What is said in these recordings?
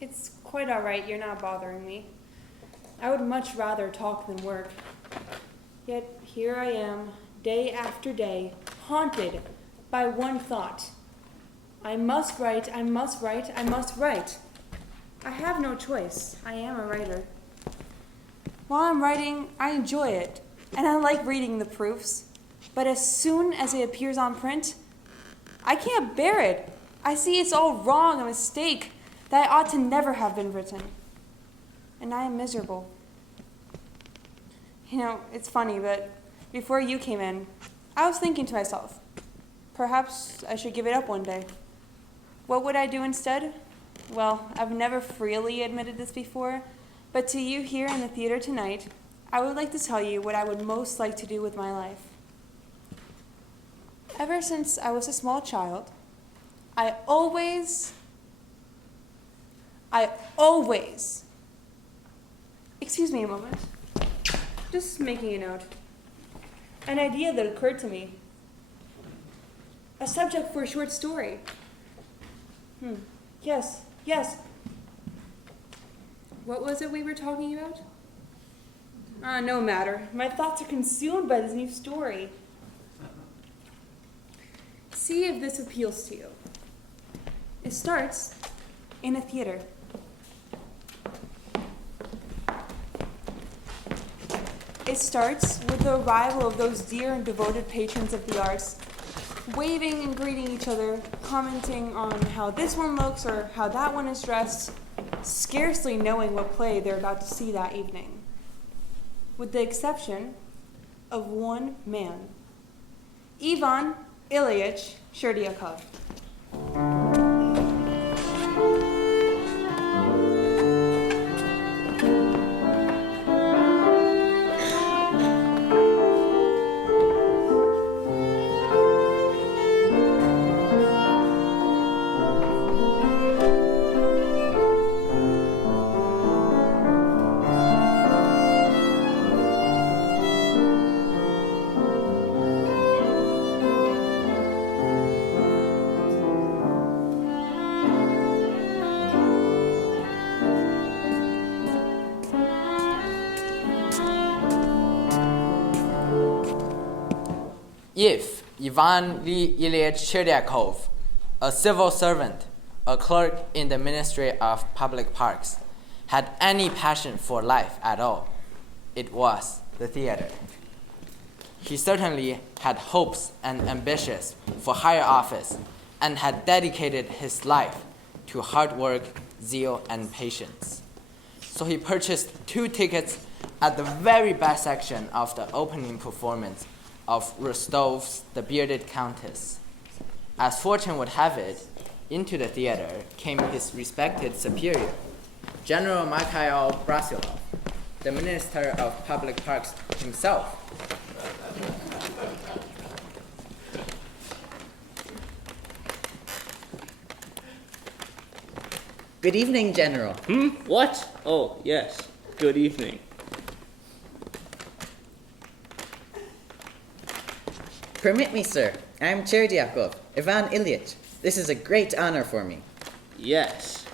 It's quite all right, you're not bothering me. I would much rather talk than work. Yet here I am, day after day, haunted by one thought. I must write, I must write, I must write. I have no choice. I am a writer. While I'm writing, I enjoy it, and I like reading the proofs. But as soon as it appears on print, I can't bear it. I see it's all wrong, a mistake, that I ought to never have been written. And I am miserable. You know, it's funny, but before you came in, I was thinking to myself, perhaps I should give it up one day. What would I do instead? Well, I've never freely admitted this before, but to you here in the theater tonight, I would like to tell you what I would most like to do with my life. Ever since I was a small child, I always, excuse me a moment, just making a note. An idea that occurred to me. A subject for a short story. Yes. What was it we were talking about? No matter. My thoughts are consumed by this new story. See if this appeals to you. It starts in a theater. It starts with the arrival of those dear and devoted patrons of the arts, waving and greeting each other, commenting on how this one looks or how that one is dressed, scarcely knowing what play they're about to see that evening. With the exception of one man, Ivan Ilyich Sherdyakov. If Ivan Ilyich Sherdyakov, a civil servant, a clerk in the Ministry of Public Parks, had any passion for life at all, it was the theater. He certainly had hopes and ambitions for higher office and had dedicated his life to hard work, zeal, and patience. So he purchased 2 tickets at the very best section of the opening performance of Rostov's The Bearded Countess. As fortune would have it, into the theater came his respected superior, General Mikhail Brasilov, the Minister of Public Parks himself. Good evening, General. What? Oh, yes. Good evening. Permit me, sir. I am Cherdyakov, Ivan Ilyich. This is a great honor for me. Yes.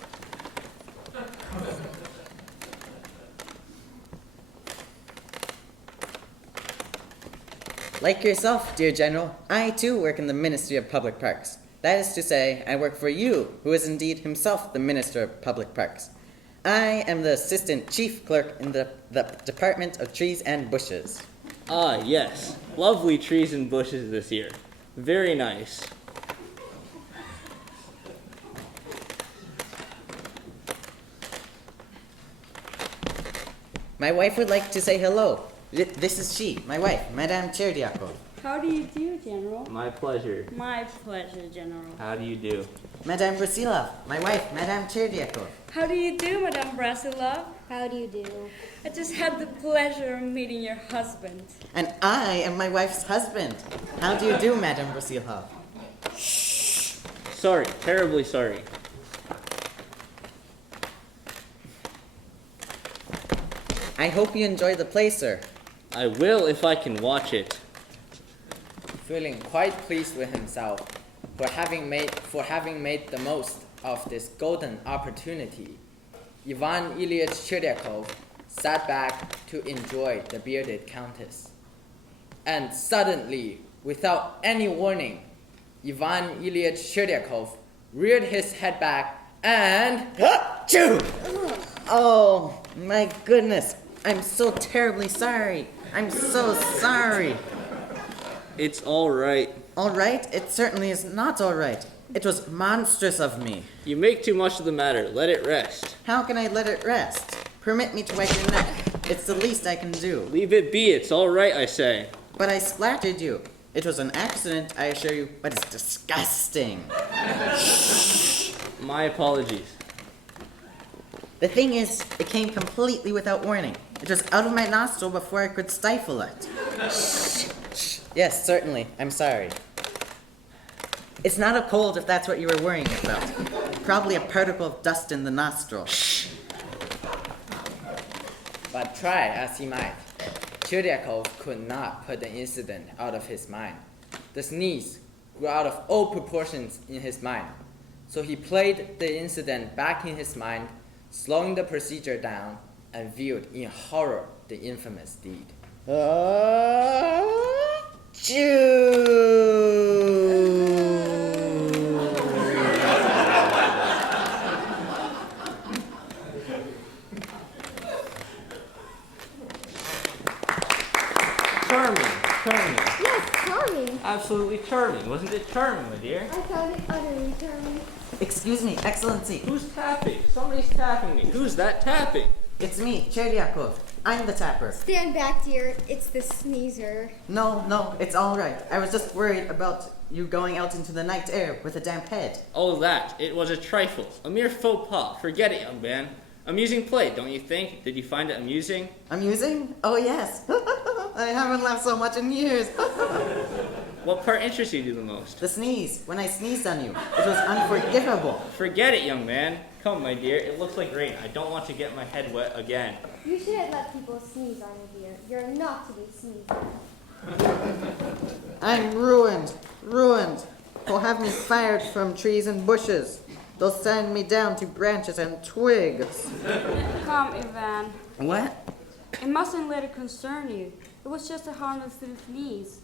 Like yourself, dear General, I too work in the Ministry of Public Parks. That is to say, I work for you, who is indeed himself the Minister of Public Parks. I am the Assistant Chief Clerk in the Department of Trees and Bushes. Ah, yes. Lovely trees and bushes this year. Very nice. My wife would like to say hello. This is she, my wife, Madame Cherdyakov. How do you do, General? My pleasure. My pleasure, General. How do you do? Madame Brusilov, my wife, Madame Cherdyakov. How do you do, Madame Brasilov? How do you do? I just had the pleasure of meeting your husband. And I am my wife's husband. How do you do, Madame Brusilov? Sorry, terribly sorry. I hope you enjoy the play, sir. I will if I can watch it. Feeling quite pleased with himself for having made the most of this golden opportunity, Ivan Ilyich Cherdyakov sat back to enjoy the bearded countess. And suddenly, without any warning, Ivan Ilyich Cherdyakov reared his head back and Achoo! Oh, my goodness. I'm so terribly sorry. I'm so sorry. It's all right. All right? It certainly is not all right. It was monstrous of me. You make too much of the matter. Let it rest. How can I let it rest? Permit me to wipe your neck. It's the least I can do. Leave it be. It's all right, I say. But I splattered you. It was an accident, I assure you, but it's disgusting. My apologies. The thing is, it came completely without warning. It was out of my nostril before I could stifle it. Yes, certainly. I'm sorry. It's not a cold if that's what you were worrying about. Probably a particle of dust in the nostril. But try as he might, Cherdyakov could not put the incident out of his mind. The sneeze grew out of all proportions in his mind. So he played the incident back in his mind, slowing the procedure down, and viewed in horror the infamous deed. Charming. Yes, charming. Absolutely charming. Wasn't it charming, my dear? I found it utterly charming. Excuse me, Excellency. Who's tapping? Somebody's tapping me. Who's that tapping? It's me, Cherdyakov. I'm the tapper. Stand back, dear. It's the sneezer. No, it's all right. I was just worried about you going out into the night air with a damp head. Oh, that. It was a trifle. A mere faux pas. Forget it, young man. Amusing play, don't you think? Did you find it amusing? Amusing? Oh, yes. I haven't laughed so much in years. What part interests you the most? The sneeze. When I sneezed on you. It was unforgivable. Forget it, young man. Come, my dear. It looks like rain. I don't want to get my head wet again. You shouldn't let people sneeze on you, dear. You're not to be sneezed on. I'm ruined. They'll have me fired from trees and bushes. They'll send me down to branches and twigs. Come, Ivan. What? It mustn't let it concern you. It was just a harmless little sneeze.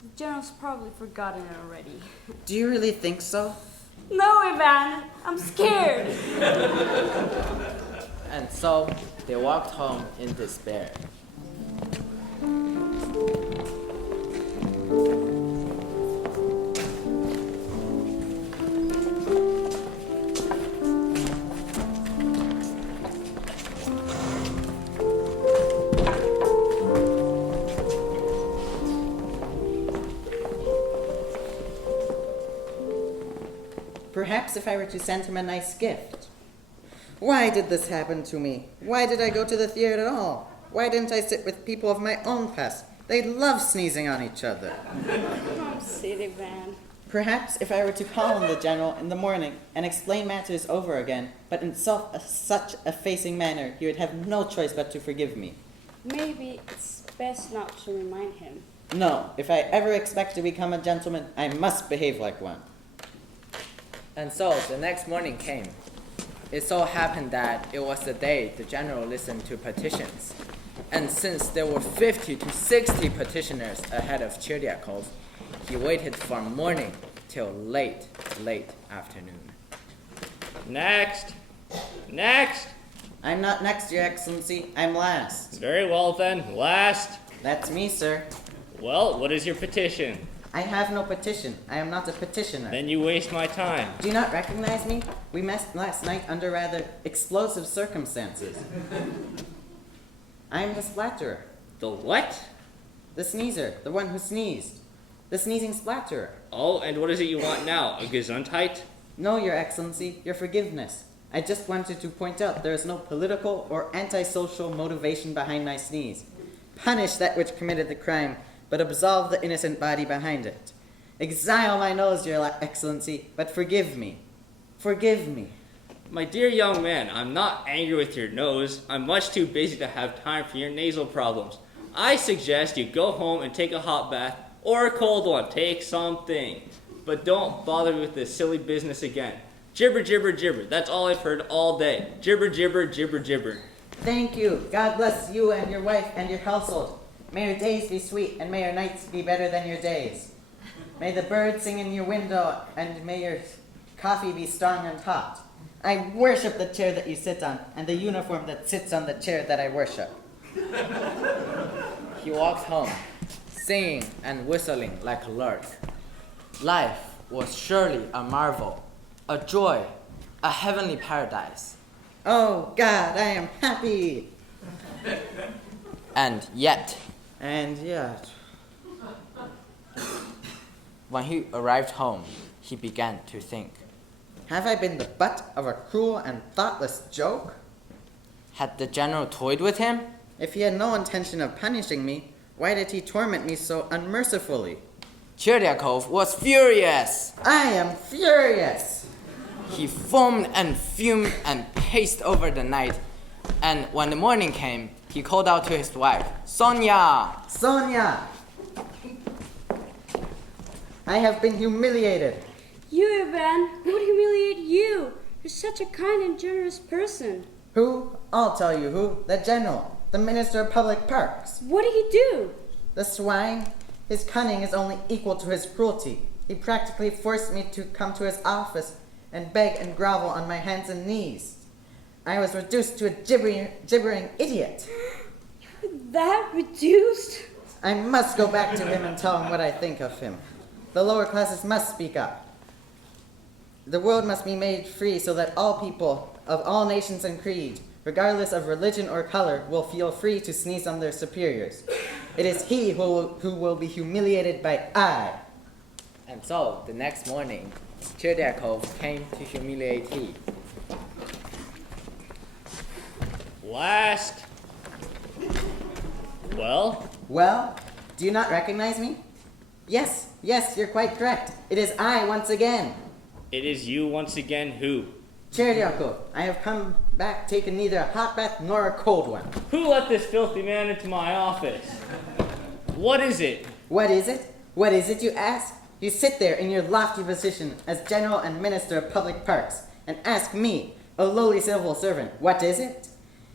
The general's probably forgotten it already. Do you really think so? No, Ivan. I'm scared. And so they walked home in despair. Perhaps if I were to send him a nice gift. Why did this happen to me? Why did I go to the theater at all? Why didn't I sit with people of my own class? They love sneezing on each other. Come sit, Ivan. Perhaps if I were to call on the general in the morning and explain matters over again, but in such a facing manner, he would have no choice but to forgive me. Maybe it's best not to remind him. No, if I ever expect to become a gentleman, I must behave like one. And so the next morning came. It so happened that it was the day the general listened to petitions. And since there were 50 to 60 petitioners ahead of Cherdyakov, he waited from morning till late afternoon. Next. I'm not next, Your Excellency. I'm last. Very well then. Last. That's me, sir. Well, what is your petition? I have no petition. I am not a petitioner. Then you waste my time. Do you not recognize me? We met last night under rather explosive circumstances. I am the splatterer. The what? The sneezer. The one who sneezed. the sneezing splatterer. Oh, and what is it you want now? A Gesundheit? No, Your Excellency, your forgiveness. I just wanted to point out there is no political or antisocial motivation behind my sneeze. Punish that which committed the crime, but absolve the innocent body behind it. Exile my nose, Your Excellency, but forgive me. Forgive me. My dear young man, I'm not angry with your nose. I'm much too busy to have time for your nasal problems. I suggest you go home and take a hot bath or a cold one. Take something. But don't bother me with this silly business again. Gibber, gibber, gibber. That's all I've heard all day. Gibber, gibber, gibber, gibber. Thank you. God bless you and your wife and your household. May your days be sweet and may your nights be better than your days. May the birds sing in your window and may your coffee be strong and hot. I worship the chair that you sit on and the uniform that sits on the chair that I worship. He walked home, singing and whistling like a lark. Life was surely a marvel, a joy, a heavenly paradise. Oh God, I am happy. And yet, And yet, when he arrived home, he began to think. have I been the butt of a cruel and thoughtless joke? Had the general toyed with him? If he had no intention of punishing me, why did he torment me so unmercifully? Cherdyakov was furious. I am furious. He foamed and fumed and paced over the night. And when the morning came, he called out to his wife, Sonia! Sonia! I have been humiliated. You, Ivan, who would humiliate you? You're such a kind and generous person. Who? I'll tell you who. The general, the minister of public parks. What did he do? The swine. His cunning is only equal to his cruelty. He practically forced me to come to his office and beg and grovel on my hands and knees. I was reduced to a gibbering idiot. That reduced? I must go back to him and tell him what I think of him. The lower classes must speak up. The world must be made free so that all people of all nations and creed, regardless of religion or color, will feel free to sneeze on their superiors. It is he who will be humiliated by I. And so, the next morning, Cherdyakov came to humiliate he. Last. Well? Well, do you not recognize me? Yes, you're quite correct. It is I once again. It is you once again who? Cherdyakov, I have come back taken neither a hot bath nor a cold one. Who let this filthy man into my office? What is it? What is it? What is it, you ask? You sit there in your lofty position as General and Minister of Public Parks and ask me, a lowly civil servant, what is it?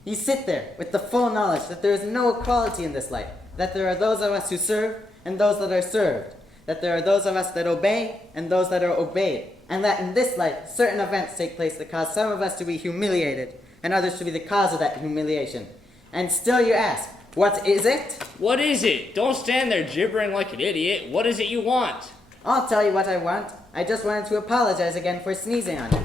You sit there with the full knowledge that there is no equality in this life, that there are those of us who serve and those that are served, that there are those of us that obey and those that are obeyed, and that in this life certain events take place that cause some of us to be humiliated and others to be the cause of that humiliation. And still you ask, what is it? What is it? Don't stand there gibbering like an idiot. What is it you want? I'll tell you what I want. I just wanted to apologize again for sneezing on you.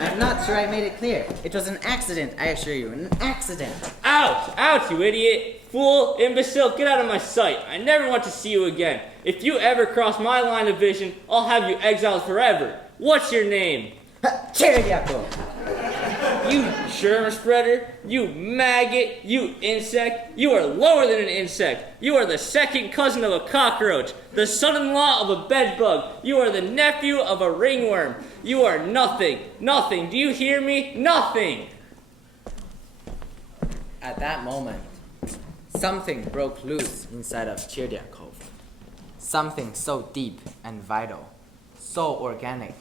I'm not sure I made it clear. It was an accident, I assure you, an accident. Out! Out, you idiot! Fool! Imbecile! Get out of my sight! I never want to see you again. If you ever cross my line of vision, I'll have you exiled forever. What's your name? Cherdyakov! You germ spreader! You maggot! You insect! You are lower than an insect! You are the second cousin of a cockroach! The son-in-law of a bedbug! You are the nephew of a ringworm! You are nothing! Nothing! Do you hear me? Nothing! At that moment, something broke loose inside of Cherdyakov. Something so deep and vital, so organic,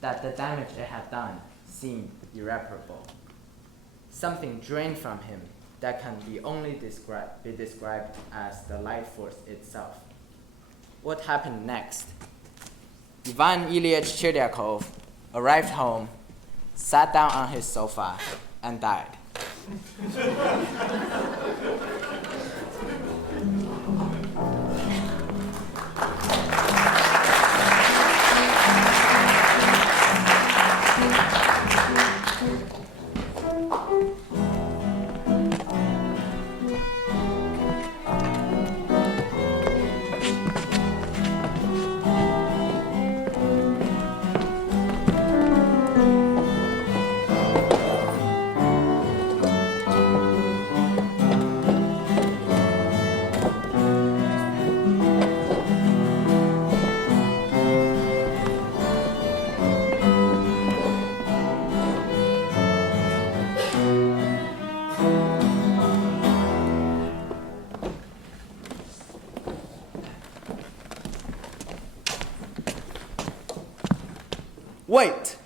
that the damage it had done seemed irreparable. Something drained from him that can be only be described as the life force itself. What happened next? Ivan Ilyich Cherdyakov arrived home, sat down on his sofa, and died. Wait!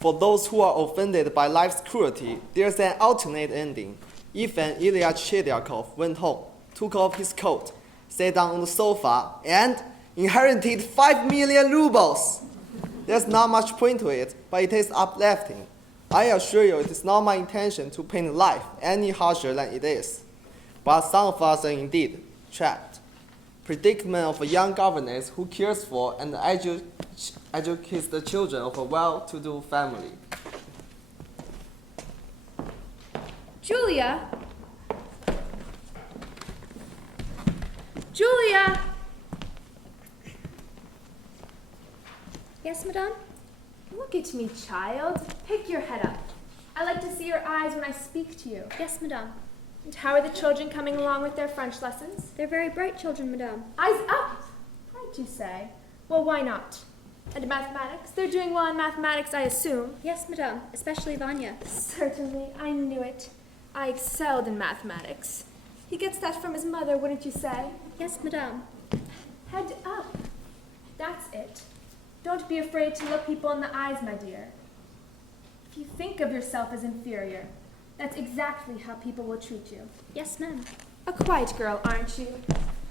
For those who are offended by life's cruelty, there's an alternate ending. If an Ilya Cheryakov went home, took off his coat, sat down on the sofa, and inherited 5 million rubles. There's not much point to it, but it is uplifting. I assure you it is not my intention to paint life any harsher than it is. But some of us are indeed trapped. Predicament of a young governess who cares for and educates the children of a well-to-do family. Julia! Julia! Yes, madame? Look at me, child. Pick your head up. I like to see your eyes when I speak to you. Yes, madame. And how are the children coming along with their French lessons? They're very bright children, madame. Eyes up! Why'd you say? Well, why not? And mathematics? They're doing well in mathematics, I assume. Yes, madame, especially Vanya. Certainly, I knew it. I excelled in mathematics. He gets that from his mother, wouldn't you say? Yes, madame. Head up. That's it. Don't be afraid to look people in the eyes, my dear. If you think of yourself as inferior, that's exactly how people will treat you. Yes, ma'am. A quiet girl, aren't you?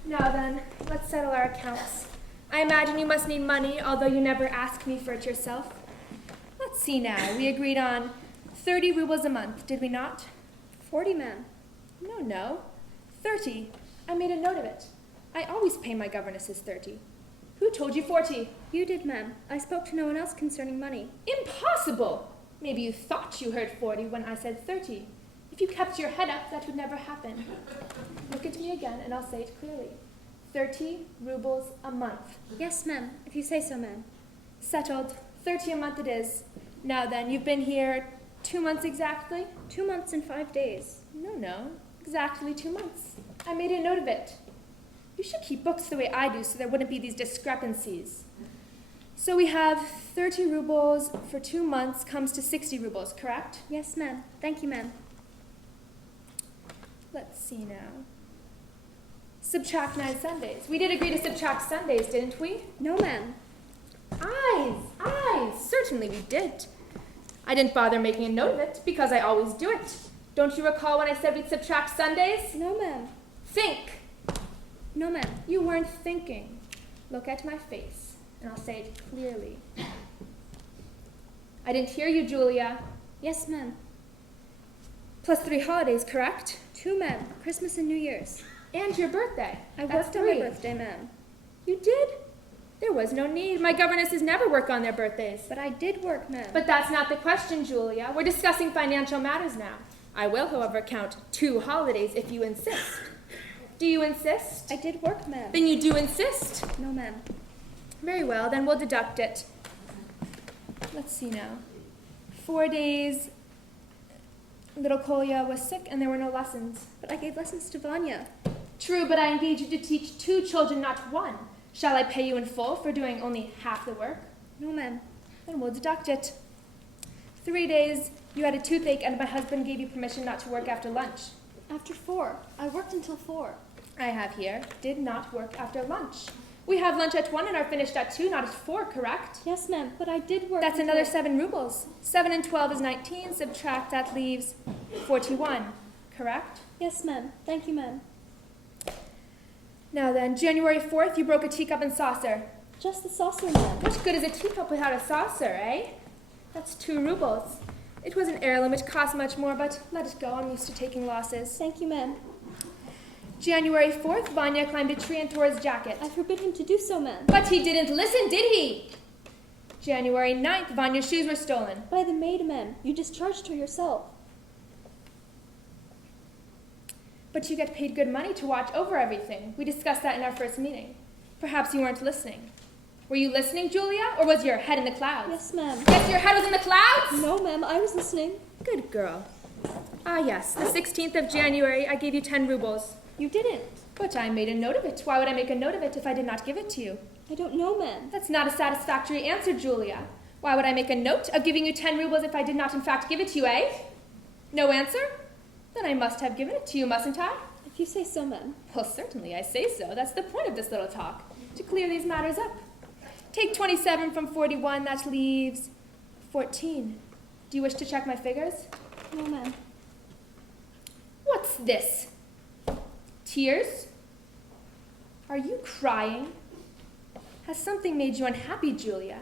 Now then, let's settle our accounts. I imagine you must need money, although you never asked me for it yourself. Let's see now. We agreed on 30 rubles a month, did we not? 40, ma'am. No. 30. I made a note of it. I always pay my governesses 30. Who told you 40? You did, ma'am. I spoke to no one else concerning money. Impossible! Maybe you thought you heard 40 when I said 30. If you kept your head up, that would never happen. Look at me again, and I'll say it clearly. 30 rubles a month. Yes, ma'am, if you say so, ma'am. Settled. 30 a month it is. Now then, you've been here 2 months exactly? 2 months and 5 days. No. Exactly 2 months. I made a note of it. You should keep books the way I do so there wouldn't be these discrepancies. So we have 30 rubles for 2 months comes to 60 rubles, correct? Yes, ma'am. Thank you, ma'am. Let's see now. Subtract 9 Sundays. We did agree to subtract Sundays, didn't we? No, ma'am. Eyes! Certainly we did. I didn't bother making a note of it because I always do it. Don't you recall when I said we'd subtract Sundays? No, ma'am. Think! No, ma'am. You weren't thinking. Look at my face, and I'll say it clearly. I didn't hear you, Julia. Yes, ma'am. Plus 3 holidays, correct? 2, ma'am. Christmas and New Year's. And your birthday. I That's worked on my 3. birthday, ma'am. You did? There was no need. My governesses never work on their birthdays. But I did work, ma'am. But that's not the question, Julia. We're discussing financial matters now. I will, however, count 2 holidays if you insist. Do you insist? I did work, ma'am. Then you do insist? No, ma'am. Very well, then we'll deduct it. Let's see now. 4 days, little Kolya was sick and there were no lessons. But I gave lessons to Vanya. True, but I engaged you to teach 2 children, not 1. Shall I pay you in full for doing only half the work? No, ma'am. Then we'll deduct it. 3 days, you had a toothache and my husband gave you permission not to work after lunch. After 4. I worked until 4. I have here, did not work after lunch. We have lunch at 1 and are finished at 2, not at 4, correct? Yes, ma'am, but I did work. That's another 7 rubles. 7 and 12 is 19, subtract that leaves 41, correct? Yes, ma'am. Thank you, ma'am. Now then, January 4th, you broke a teacup and saucer. Just the saucer, ma'am. What good is a teacup without a saucer, eh? That's 2 rubles. It was an heirloom, it cost much more, but let it go, I'm used to taking losses. Thank you, ma'am. January 4th, Vanya climbed a tree and tore his jacket. I forbid him to do so, ma'am. But he didn't listen, did he? January 9th, Vanya's shoes were stolen. By the maid, ma'am. You discharged her yourself. But you get paid good money to watch over everything. We discussed that in our first meeting. Perhaps you weren't listening. Were you listening, Julia, or was your head in the clouds? Yes, ma'am. Yes, your head was in the clouds? No, ma'am, I was listening. Good girl. Ah, yes, the 16th of January, I gave you 10 rubles. You didn't. But I made a note of it. Why would I make a note of it if I did not give it to you? I don't know, ma'am. That's not a satisfactory answer, Julia. Why would I make a note of giving you 10 rubles if I did not in fact give it to you, eh? No answer? Then I must have given it to you, mustn't I? If you say so, ma'am. Well, certainly I say so. That's the point of this little talk, to clear these matters up. Take 27 from 41, that leaves 14. Do you wish to check my figures? No, ma'am. What's this? Tears? Are you crying? Has something made you unhappy, Julia?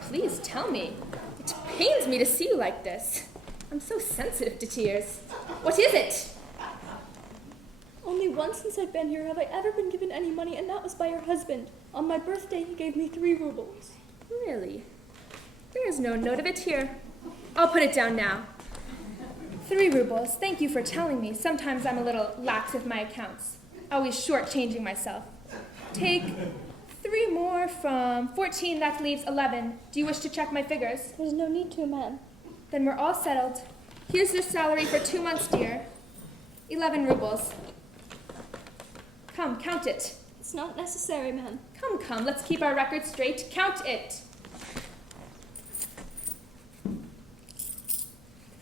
Please tell me. It pains me to see you like this. I'm so sensitive to tears. What is it? Only once since I've been here have I ever been given any money, and that was by your husband. On my birthday, he gave me 3 rubles. Really? There is no note of it here. I'll put it down now. 3 rubles. Thank you for telling me. Sometimes I'm a little lax with my accounts. Always shortchanging myself. Take 3 more from 14. That leaves 11. Do you wish to check my figures? There's no need to, ma'am. Then we're all settled. Here's your salary for 2 months, dear. 11 rubles. Come, count it. It's not necessary, ma'am. Come, let's keep our record straight. Count it.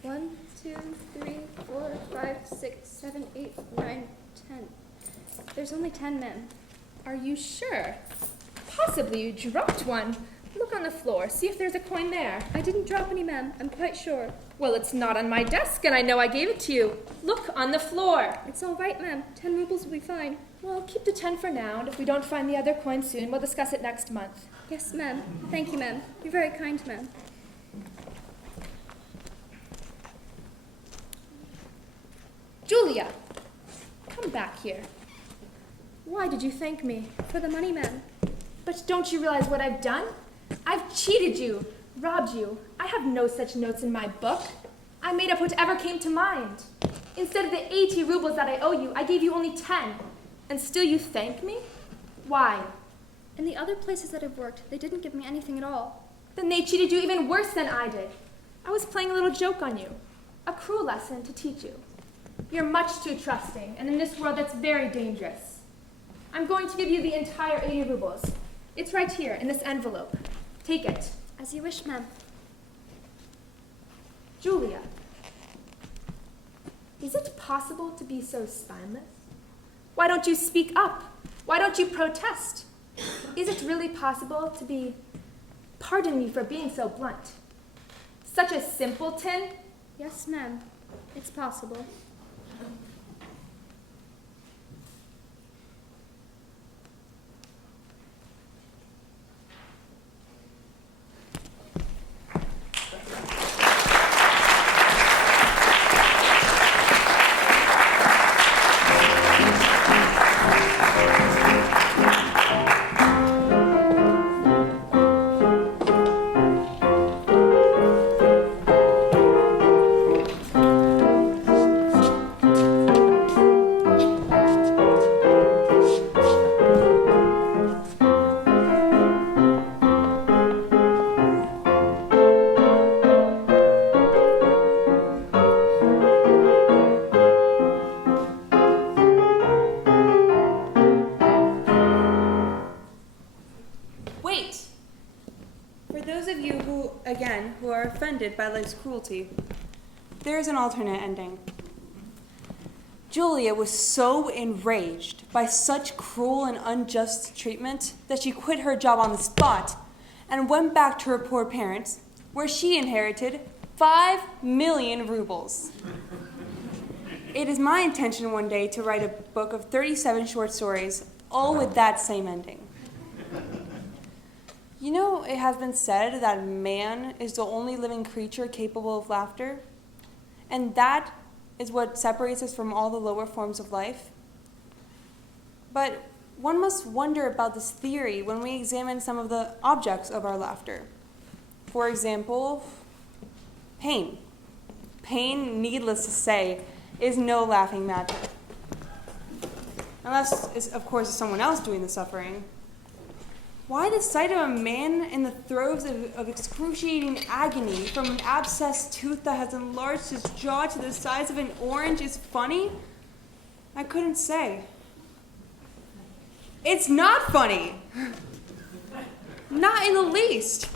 1, 2, 3, 4, 5, 6, 7, 8, 9, 10. There's only 10, ma'am. Are you sure? Possibly you dropped one. Look on the floor. See if there's a coin there. I didn't drop any, ma'am. I'm quite sure. Well, it's not on my desk, and I know I gave it to you. Look on the floor. It's all right, ma'am. 10 rubles will be fine. Well, keep the 10 for now, and if we don't find the other coin soon, we'll discuss it next month. Yes, ma'am. Thank you, ma'am. You're very kind, ma'am. Julia, come back here. Why did you thank me? For the money, ma'am. But don't you realize what I've done? I've cheated you, robbed you. I have no such notes in my book. I made up whatever came to mind. Instead of the 80 rubles that I owe you, I gave you only 10. And still you thank me? Why? In the other places that I've worked, they didn't give me anything at all. Then they cheated you even worse than I did. I was playing a little joke on you, a cruel lesson to teach you. You're much too trusting, and in this world that's very dangerous. I'm going to give you the entire 80 rubles. It's right here in this envelope. Take it. As you wish, ma'am. Julia, is it possible to be so spineless? Why don't you speak up? Why don't you protest? Is it really possible to be, pardon me for being so blunt, such a simpleton? Yes, ma'am. It's possible. By life's cruelty, there's an alternate ending. Julia was so enraged by such cruel and unjust treatment that she quit her job on the spot and went back to her poor parents, where she inherited 5 million rubles. It is my intention one day to write a book of 37 short stories, all with that same ending. You know, it has been said that man is the only living creature capable of laughter, and that is what separates us from all the lower forms of life. But one must wonder about this theory when we examine some of the objects of our laughter. For example, pain. Pain, needless to say, is no laughing matter. Unless, of course, it's someone else doing the suffering. Why the sight of a man in the throes of excruciating agony from an abscessed tooth that has enlarged his jaw to the size of an orange is funny? I couldn't say. It's not funny. Not in the least.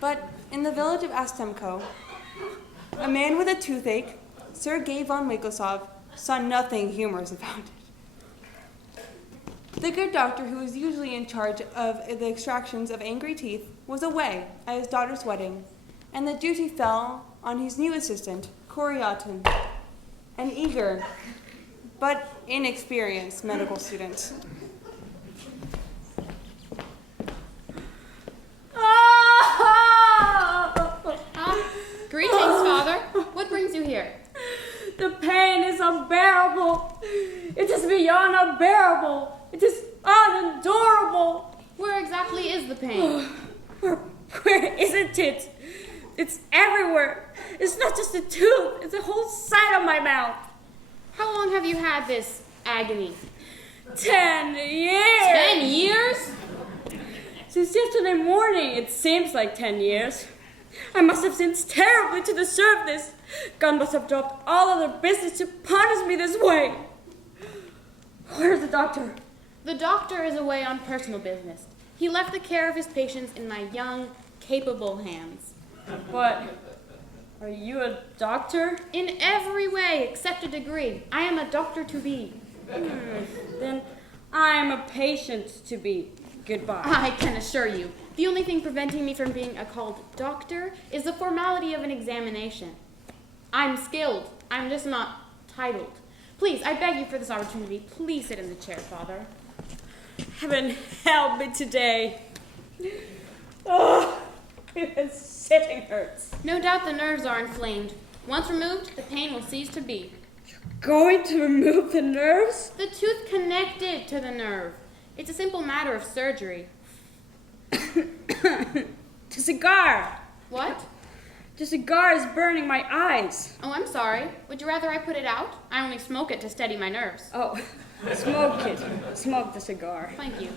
But in the village of Astemko, a man with a toothache, Sergei von Wiklesov, saw nothing humorous about it. The good doctor, who was usually in charge of the extractions of angry teeth, was away at his daughter's wedding, and the duty fell on his new assistant, Coriatin, an eager but inexperienced medical student. Greetings, Father. What brings you here? The pain is unbearable. It is beyond unbearable. It is unendurable. Where exactly is the pain? Where isn't it? It's everywhere. It's not just a tooth. It's the whole side of my mouth. How long have you had this agony? 10 years. 10 years? Since yesterday morning, it seems like 10 years. I must have sinned terribly to deserve this. God must have dropped all other business to punish me this way. Where's the doctor? The doctor is away on personal business. He left the care of his patients in my young, capable hands. But are you a doctor? In every way except a degree. I am a doctor to be. Then I'm a patient to be. Goodbye. I can assure you, the only thing preventing me from being called doctor is the formality of an examination. I'm skilled. I'm just not titled. Please, I beg you for this opportunity. Please sit in the chair, Father. Heaven help me today. Oh, even sitting hurts. No doubt the nerves are inflamed. Once removed, the pain will cease to be. Going to remove the nerves? The tooth connected to the nerve. It's a simple matter of surgery. The cigar. What? The cigar is burning my eyes. Oh, I'm sorry. Would you rather I put it out? I only smoke it to steady my nerves. Oh, smoke it. Smoke the cigar. Thank you.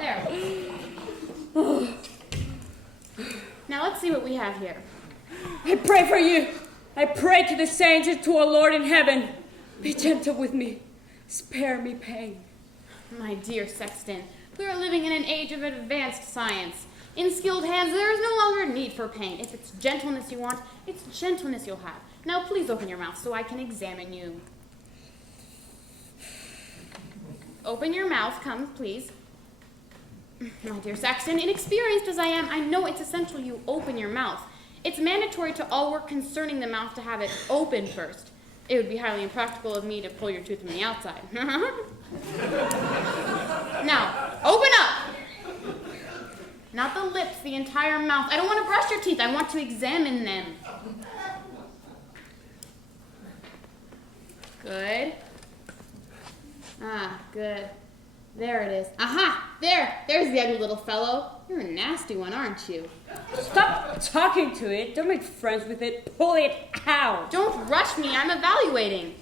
There. Now let's see what we have here. I pray for you. I pray to the saints and to our Lord in heaven. Be gentle with me. Spare me pain. My dear Sexton, we are living in an age of advanced science. In skilled hands, there is no longer need for pain. If it's gentleness you want, it's gentleness you'll have. Now please open your mouth so I can examine you. Open your mouth, come, please. My dear Saxton, inexperienced as I am, I know it's essential you open your mouth. It's mandatory to all work concerning the mouth to have it open first. It would be highly impractical of me to pull your tooth from the outside. Now, open up! Not the lips, the entire mouth. I don't want to brush your teeth, I want to examine them. Good. Ah, good. There it is. Aha! There's the ugly little fellow. You're a nasty one, aren't you? Stop talking to it. Don't make friends with it. Pull it out. Don't rush me, I'm evaluating.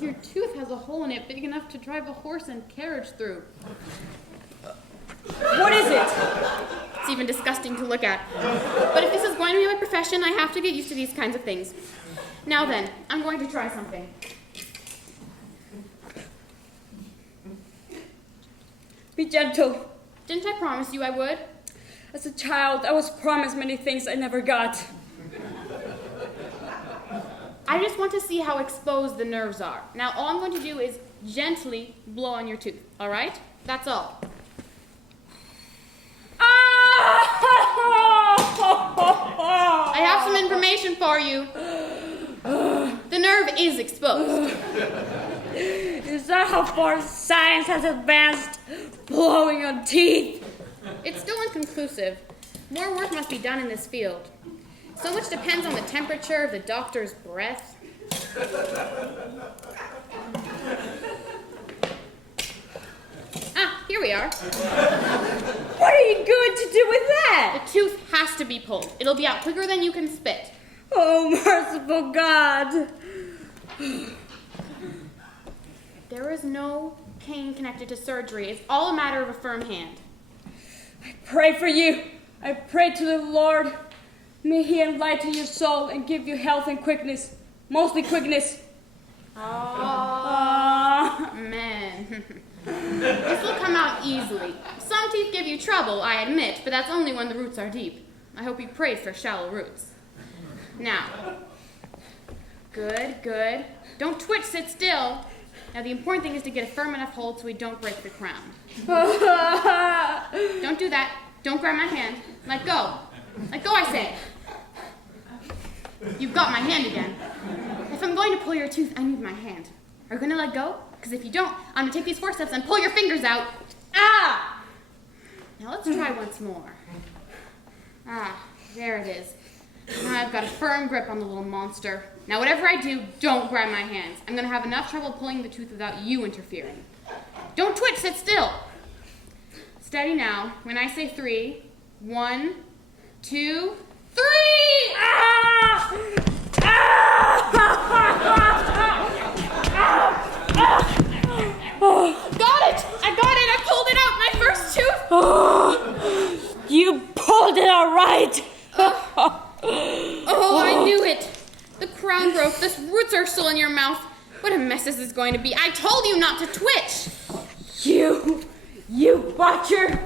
Your tooth has a hole in it big enough to drive a horse and carriage through. What is it? It's even disgusting to look at. But if this is going to be my profession, I have to get used to these kinds of things. Now then, I'm going to try something. Be gentle. Didn't I promise you I would? As a child, I was promised many things I never got. I just want to see how exposed the nerves are. Now, all I'm going to do is gently blow on your tooth, all right? That's all. I have some information for you. The nerve is exposed. Is that how far science has advanced? Blowing on teeth? It's still inconclusive. More work must be done in this field. So much depends on the temperature of the doctor's breath. Ah, here we are. What are you going to do with that? The tooth has to be pulled. It'll be out quicker than you can spit. Oh, merciful God. There is no pain connected to surgery. It's all a matter of a firm hand. I pray for you. I pray to the Lord. May He enlighten your soul and give you health and quickness. Mostly quickness. Amen. This will come out easily. Some teeth give you trouble, I admit, but that's only when the roots are deep. I hope you prayed for shallow roots. Now. Good, good. Don't twitch, sit still. Now the important thing is to get a firm enough hold so we don't break the crown. Don't do that. Don't grab my hand. Let go. Let go, I say. You've got my hand again. If I'm going to pull your tooth, I need my hand. Are you going to let go? Because if you don't, I'm going to take these 4 steps and pull your fingers out. Ah! Now let's try once more. Ah, there it is. Now I've got a firm grip on the little monster. Now whatever I do, don't grab my hands. I'm going to have enough trouble pulling the tooth without you interfering. Don't twitch, sit still. Steady now. When I say 3, 1, 2, 3! Ah! Got it! I got it! I pulled it out! My first tooth! Oh, you pulled it all right! Oh, I knew it! The crown broke. The roots are still in your mouth. What a mess this is going to be. I told you not to twitch! You butcher!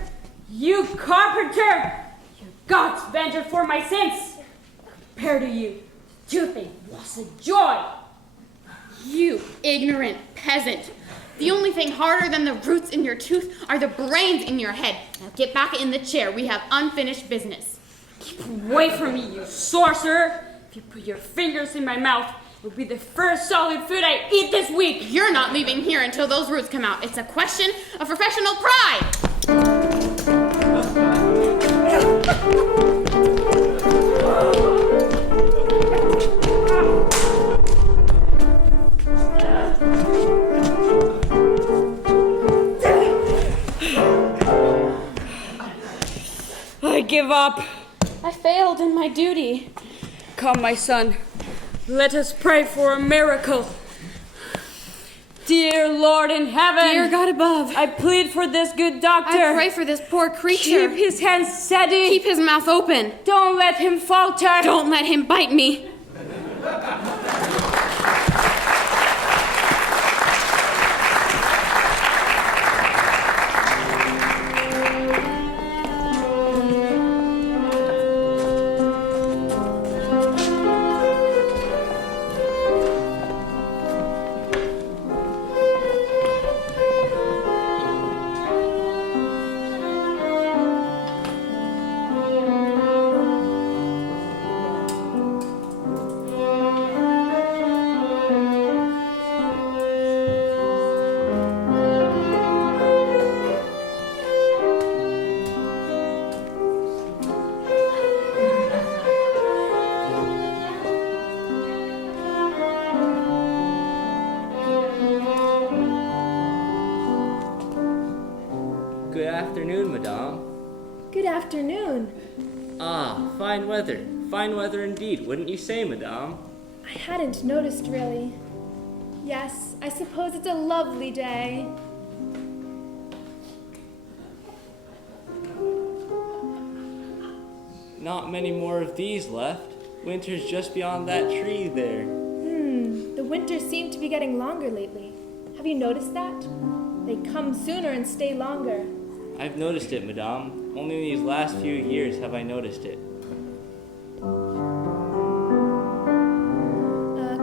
You carpenter! Your God's vengeance for my sins! Compared to you, toothache was a joy! You ignorant peasant! The only thing harder than the roots in your tooth are the brains in your head. Now get back in the chair. We have unfinished business. Keep away from me, you sorcerer! If you put your fingers in my mouth, it will be the first solid food I eat this week! You're not leaving here until those roots come out. It's a question of professional pride! I give up. I failed in my duty. Come, my son. Let us pray for a miracle. Dear Lord in heaven. Dear God above. I plead for this good doctor. I pray for this poor creature. Keep his hands steady. Keep his mouth open. Don't let him falter. Don't let him bite me. Good afternoon, madame. Good afternoon. Ah, fine weather. Fine weather indeed, wouldn't you say, madame? I hadn't noticed really. Yes, I suppose it's a lovely day. Not many more of these left. Winter's just beyond that tree there. The winters seem to be getting longer lately. Have you noticed that? They come sooner and stay longer. I've noticed it, madame. Only in these last few years have I noticed it. A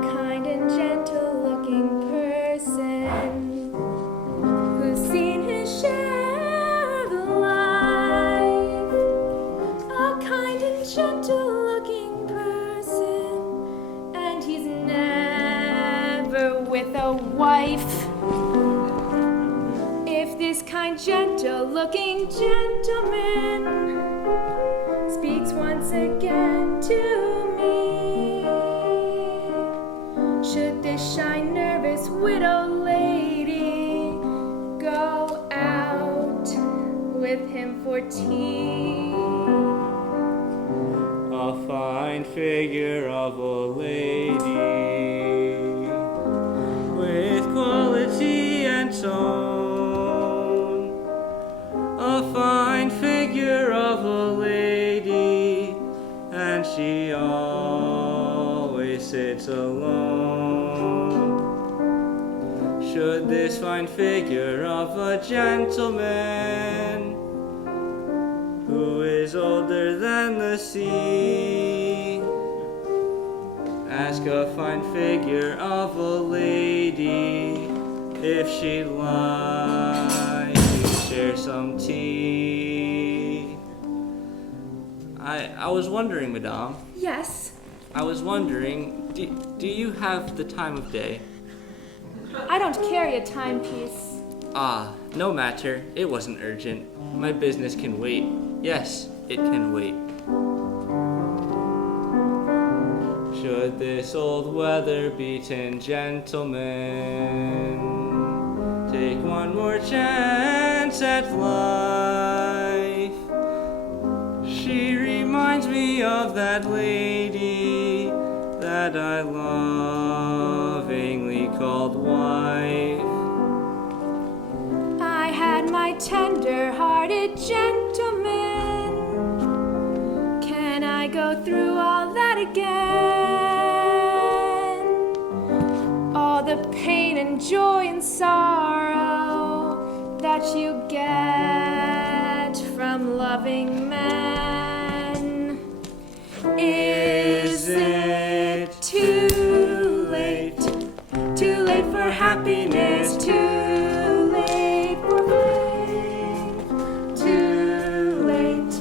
kind and gentle-looking person who's seen his share of life. A kind and gentle-looking person, and he's never with a wife. If this kind, gentle-looking gentleman speaks once again to me, should this shy, nervous widow lady go out with him for tea? A fine figure of a lady with quality and tone. A fine figure of a lady, and she always sits alone. Should this fine figure of a gentleman, who is older than the sea, ask a fine figure of a lady if she'd like to share some tea. I was wondering, Madame, Yes. I was wondering, do you have the time of day? I don't carry a timepiece. Ah, no matter. It wasn't urgent. My business can wait. Yes, it can wait. Should this old weather-beaten gentleman take one more chance at life? She reminds me of that lady that I lovingly called wife. I had my tender-hearted gentleman. Can I go through all that again? All the pain and joy and sorrow that you get from loving men. Is it too late? Too late for happiness, too late for faith, too late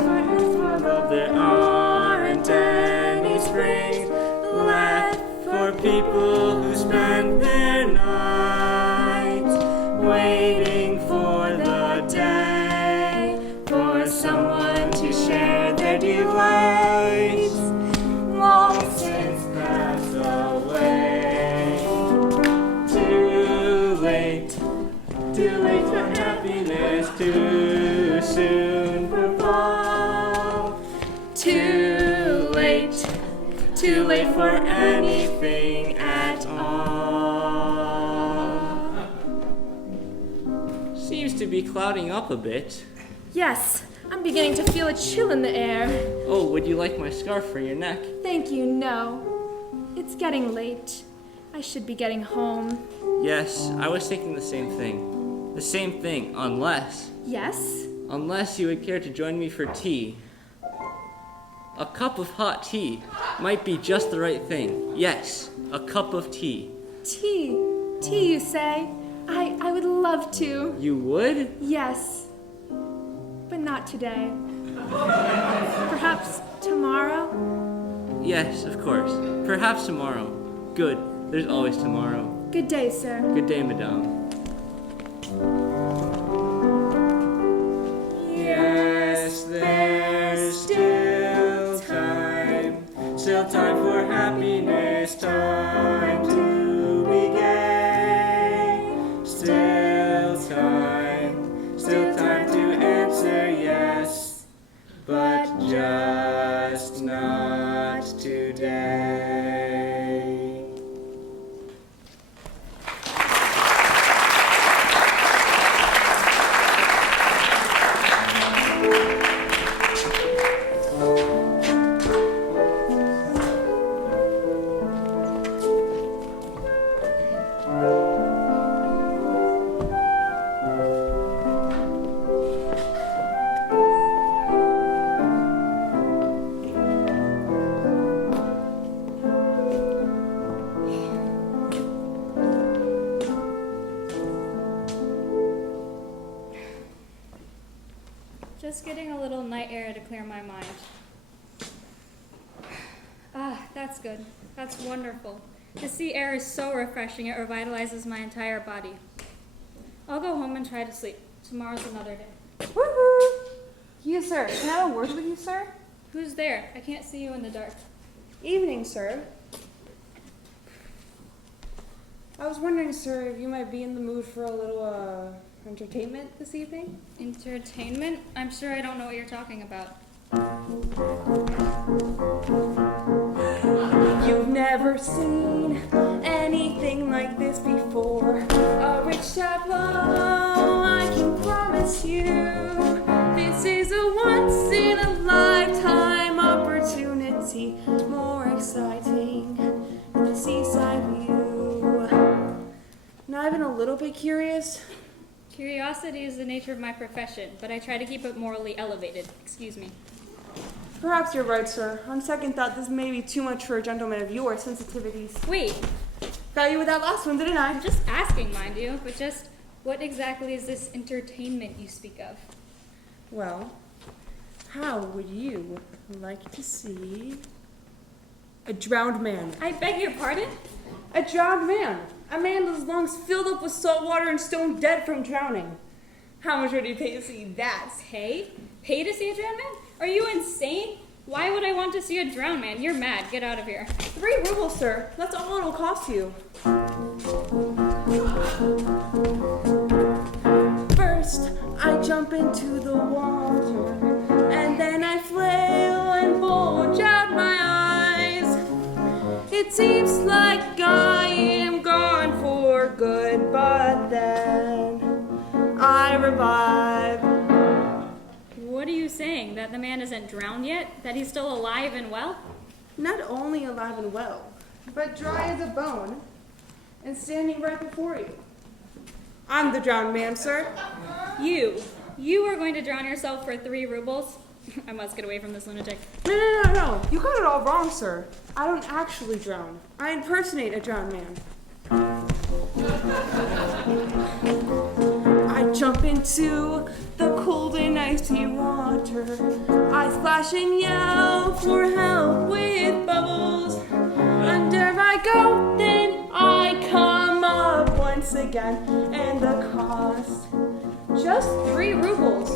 for earth, for love. There aren't any springs left for people who spend their nights waiting for the day for someone to share their delights. Long since passed away. Too late for happiness, too soon for fall. Too late for anything at all. Seems to be clouding up a bit. Yes, I'm beginning to feel a chill in the air. Oh, would you like my scarf for your neck? Thank you, no. It's getting late. I should be getting home. Yes, I was thinking the same thing. The same thing, unless Yes? you would care to join me for tea. A cup of hot tea might be just the right thing. Yes, a cup of tea. Tea, you say? I would love to. You would? Yes, but not today. Perhaps tomorrow? Yes, of course. Perhaps tomorrow. Good. There's always tomorrow. Good day, sir. Good day, Madame. Yes, there's still time for happiness, time to be gay. Still time to answer yes, but just not today. Just getting a little night air to clear my mind. Ah, that's good. That's wonderful. The sea air is so refreshing, it revitalizes my entire body. I'll go home and try to sleep. Tomorrow's another day. Woohoo! You, sir. Can I have a word with you, sir? Who's there? I can't see you in the dark. Evening, sir. I was wondering, sir, if you might be in the mood for a little, entertainment this evening? Entertainment? I'm sure I don't know what you're talking about. You've never seen anything like this before. A rich tableau, I can promise you. This is a once-in-a-lifetime opportunity, more exciting than the seaside view. Now, I've been a little bit curious. Curiosity is the nature of my profession, but I try to keep it morally elevated. Excuse me. Perhaps you're right, sir. On second thought, this may be too much for a gentleman of your sensitivities. Wait, Got you with that last one, didn't I? I'm just asking, mind you, but just what exactly is this entertainment you speak of? Well, how would you like to see a drowned man? I beg your pardon? A drowned man. A man with his lungs filled up with salt water and stone dead from drowning. How much would you pay to see that? Pay? Pay to see a drowned man? Are you insane? Why would I want to see a drowned man? You're mad. Get out of here. 3 rubles, sir. That's all it'll cost you. First, I jump into the water, and then I flail and bulge out my eyes. It seems like I am gone for good, but then I revive. What are you saying? That the man isn't drowned yet? That he's still alive and well? Not only alive and well, but dry as a bone, and standing right before you. I'm the drowned man, sir. You are going to drown yourself for 3 rubles? I must get away from this lunatic. No. You got it all wrong, sir. I don't actually drown. I impersonate a drowned man. I jump into the cold and icy water. I splash and yell for help with bubbles. Under I go, then I come up once again. And the cost, just 3 rubles.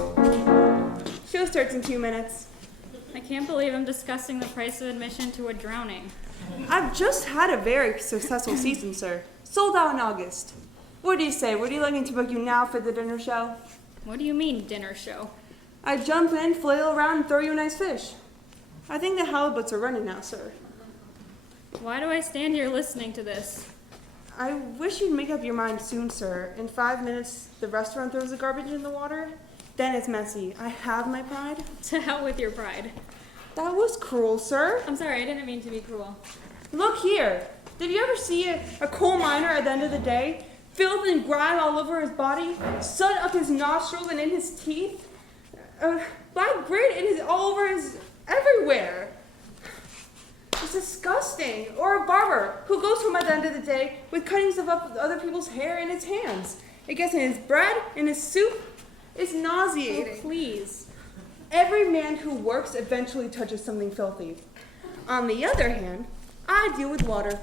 Show starts in 2 minutes. I can't believe I'm discussing the price of admission to a drowning. I've just had a very successful season, sir. Sold out in August. What do you say? Would you like me to book you now for the dinner show? What do you mean, dinner show? I jump in, flail around, and throw you a nice fish. I think the halibuts are running now, sir. Why do I stand here listening to this? I wish you'd make up your mind soon, sir. In 5 minutes, the restaurant throws the garbage in the water. Then it's messy. I have my pride. To hell with your pride. That was cruel, sir. I'm sorry, I didn't mean to be cruel. Look here. Did you ever see a coal miner at the end of the day? Filth and grime all over his body, soot up his nostrils and in his teeth, black grit all over his everywhere. It's disgusting. Or a barber who goes home at the end of the day with cuttings of up other people's hair in his hands. It gets in his bread, in his soup. It's nauseating. Oh, please. Every man who works eventually touches something filthy. On the other hand, I deal with water.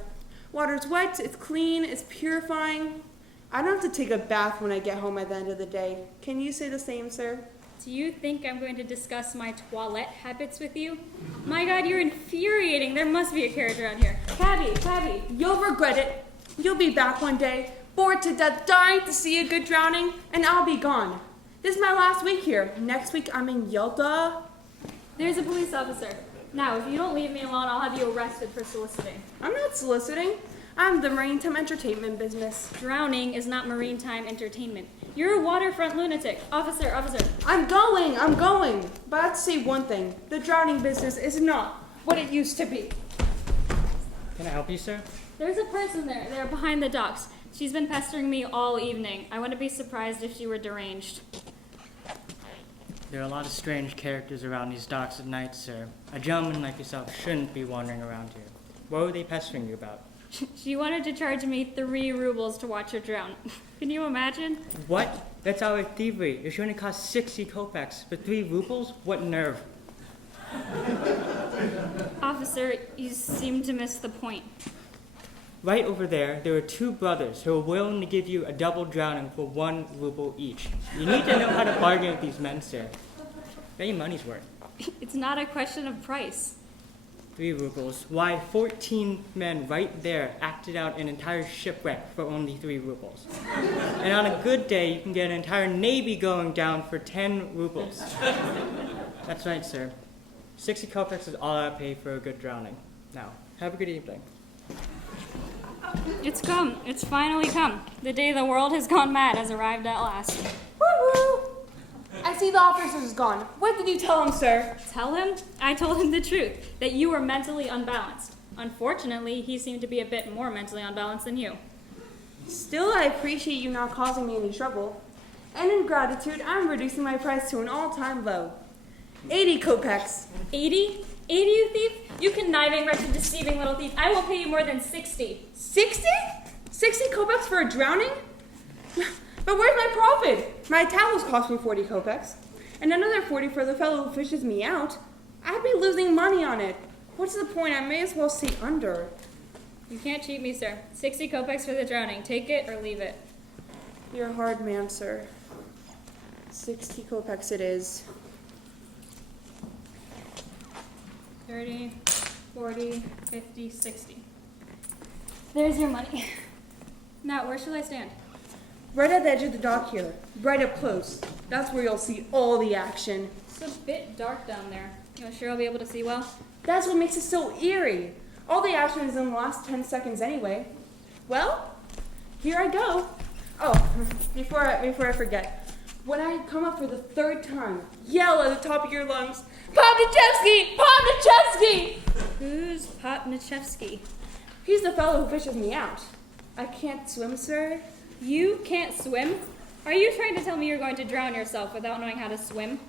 Water's wet, it's clean, it's purifying. I don't have to take a bath when I get home at the end of the day. Can you say the same, sir? Do you think I'm going to discuss my toilette habits with you? My God, you're infuriating. There must be a carriage around here. Cabby, you'll regret it. You'll be back one day, bored to death, dying to see a good drowning, and I'll be gone. This is my last week here. Next week I'm in Yalta. There's a police officer. Now, if you don't leave me alone, I'll have you arrested for soliciting. I'm not soliciting. I'm the maritime entertainment business. Drowning is not maritime entertainment. You're a waterfront lunatic. Officer. I'm going. But I have to say one thing. The drowning business is not what it used to be. Can I help you, sir? There's a person there. They're behind the docks. She's been pestering me all evening. I wouldn't be surprised if she were deranged. There are a lot of strange characters around these docks at night, sir. A gentleman like yourself shouldn't be wandering around here. What were they pestering you about? She wanted to charge me 3 rubles to watch her drown. Can you imagine? What? That's outright thievery. It should only cost 60 kopecks, but 3 rubles? What nerve. Officer, you seem to miss the point. Right over there are 2 brothers who are willing to give you a double drowning for 1 ruble each. You need to know how to bargain with these men, sir. Bet your money's worth. It's not a question of price. 3 rubles. Why, 14 men right there acted out an entire shipwreck for only 3 rubles. And on a good day, you can get an entire navy going down for 10 rubles. That's right, sir. 60 kopecks is all I pay for a good drowning. Now, have a good evening. It's come. It's finally come. The day the world has gone mad has arrived at last. Woo-woo! I see the officer's gone. What did you tell him, sir? Tell him? I told him the truth, that you were mentally unbalanced. Unfortunately, he seemed to be a bit more mentally unbalanced than you. Still, I appreciate you not causing me any trouble. And in gratitude, I'm reducing my price to an all-time low. 80 kopecks. 80? 80, you thief? You conniving, wretched, deceiving little thief. I will pay you more than 60. 60? 60 kopecks for a drowning? But where's my profit? My towels cost me 40 kopecks. And another 40 for the fellow who fishes me out. I'd be losing money on it. What's the point? I may as well see under. You can't cheat me, sir. 60 kopecks for the drowning. Take it or leave it. You're a hard man, sir. 60 kopecks it is. 30, 40, 50, 60. There's your money. Now, where shall I stand? Right at the edge of the dock here. Right up close. That's where you'll see all the action. It's a bit dark down there. You sure I'll be able to see well? That's what makes it so eerie. All the action is in the last 10 seconds anyway. Well, here I go. Oh, before I forget. When I come up for the third time, yell at the top of your lungs, Popnichevsky! Popnichevsky! Who's Popnichevsky? He's the fellow who fishes me out. I can't swim, sir. You can't swim? Are you trying to tell me you're going to drown yourself without knowing how to swim?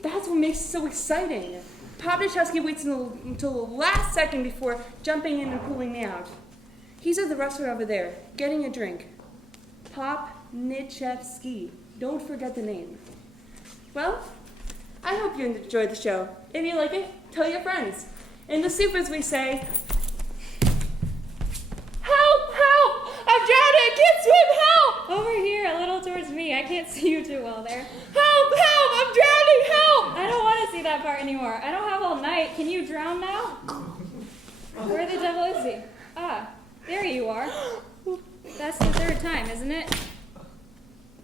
That's what makes it so exciting. Popnichevsky waits until the last second before jumping in and pulling me out. He's at the restaurant over there, getting a drink. Popnichevsky. Don't forget the name. Well, I hope you enjoyed the show. If you like it, tell your friends. In the soup, as we say, help, help! I'm drowning, I can't swim, help! Over here, a little towards me. I can't see you too well there. Help, help! I'm drowning, help! I don't want to see that part anymore. I don't have all night. Can you drown now? Where the devil is he? Ah, there you are. That's the third time, isn't it?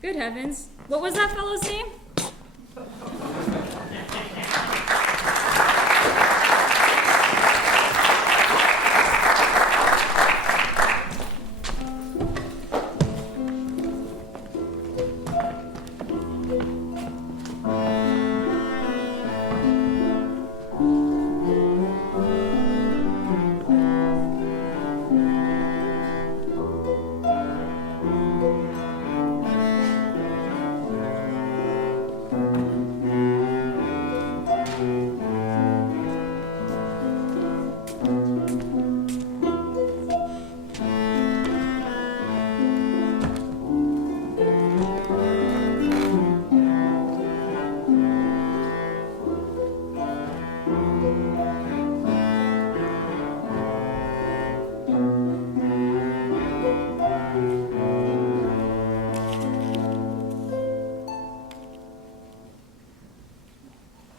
Good heavens. What was that fellow's name?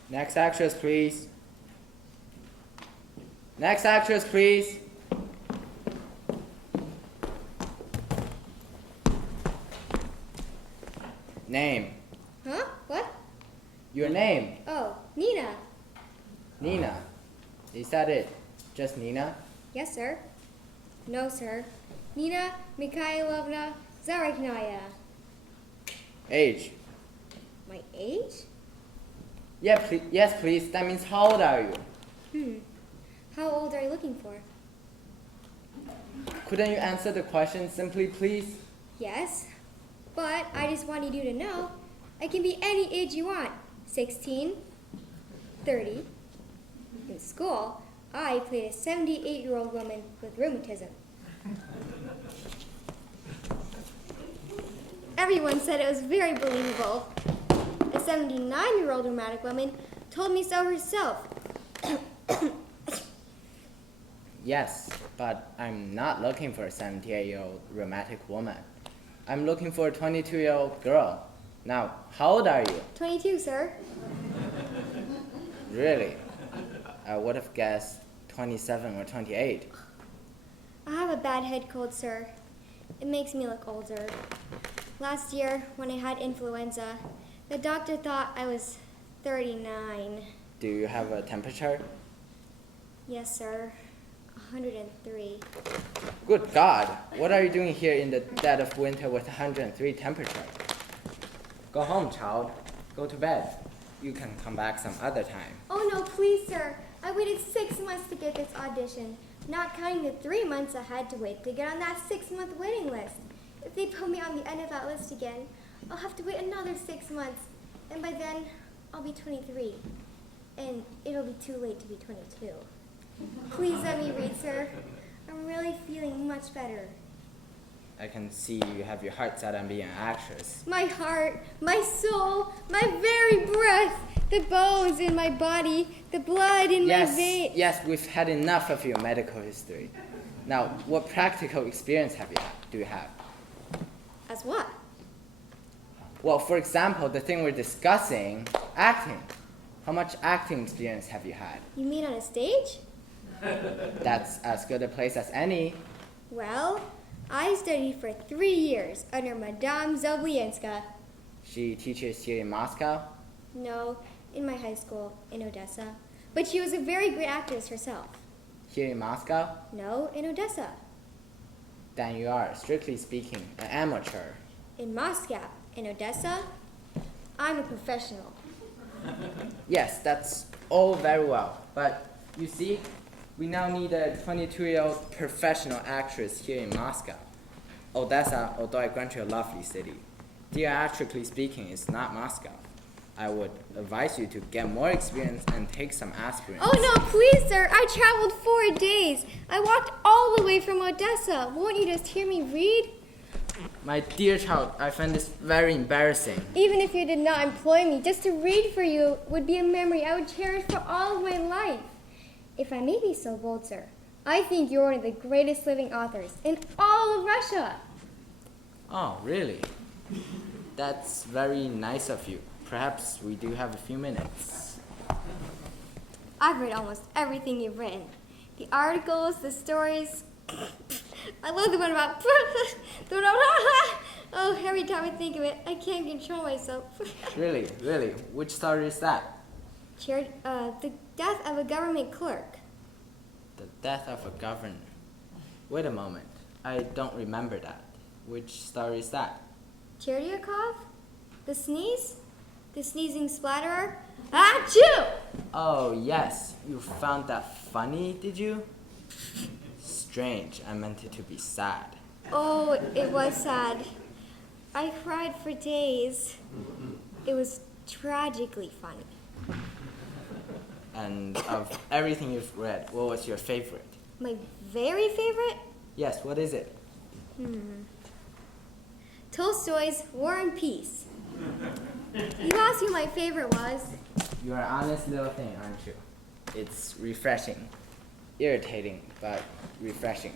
Next actress, please. Next actress, please. Name. Huh? What? Your name. Oh, Nina. Nina. Is that it? Just Nina? Yes, sir. No, sir. Nina Mikhailovna Zarikhnaya. Age. My age? Yeah, yes, please. That means how old are you? How old are you looking for? Couldn't you answer the question simply, please? Yes, but I just wanted you to know I can be any age you want. 16, 30. In school, I played a 78-year-old woman with rheumatism. Everyone said it was very believable. A 79-year-old rheumatic woman told me so herself. Yes, but I'm not looking for a 78-year-old rheumatic woman. I'm looking for a 22-year-old girl. Now, how old are you? 22, sir. Really? I would have guessed 27 or 28. I have a bad head cold, sir. It makes me look older. Last year, when I had influenza, the doctor thought I was 39. Do you have a temperature? Yes, sir. 103. Good God! What are you doing here in the dead of winter with 103 temperature? Go home, child. Go to bed. You can come back some other time. Oh, no, please, sir. I waited 6 months to get this audition, not counting the 3 months I had to wait to get on that 6-month waiting list. If they put me on the end of that list again, I'll have to wait another 6 months, and by then, I'll be 23. and it'll be too late to be 22. Please let me read, sir. I'm really feeling much better. I can see you have your heart set on being an actress. My heart, my soul, my very breath, the bones in my body, the blood in my veins. Yes, we've had enough of your medical history. Now, what practical experience do you have? As what? Well, for example, the thing we're discussing, acting. How much acting experience have you had? You mean on a stage? That's as good a place as any. Well, I studied for 3 years under Madame Zoblienska. She teaches here in Moscow? No, in my high school in Odessa. But she was a very great actress herself. Here in Moscow? No, in Odessa. Then you are, strictly speaking, an amateur. In Moscow, in Odessa, I'm a professional. Yes, that's all very well. But you see, we now need a 22-year-old professional actress here in Moscow. Odessa, although I grant you a lovely city, theatrically speaking, is not Moscow. I would advise you to get more experience and take some aspirins. Oh no, please, sir. I traveled 4 days. I walked all the way from Odessa. Won't you just hear me read? My dear child, I find this very embarrassing. Even if you did not employ me, just to read for you would be a memory I would cherish for all of my life. If I may be so bold, sir, I think you're one of the greatest living authors in all of Russia. Oh, really? That's very nice of you. Perhaps we do have a few minutes. I've read almost everything you've written. The articles, the stories. I love the one about... Oh, every time I think of it, I can't control myself. Really? Which story is that? The death of a government clerk. The death of a governor. Wait a moment. I don't remember that. Which story is that? Cherdyakov? The sneeze? The sneezing splatterer? Achoo! Oh, yes. You found that funny, did you? Strange. I meant it to be sad. Oh, it was sad. I cried for days. It was tragically funny. And of everything you've read, what was your favorite? My very favorite? Yes, what is it? Tolstoy's War and Peace. You asked who my favorite was. You're an honest little thing, aren't you? It's refreshing. Irritating, but refreshing.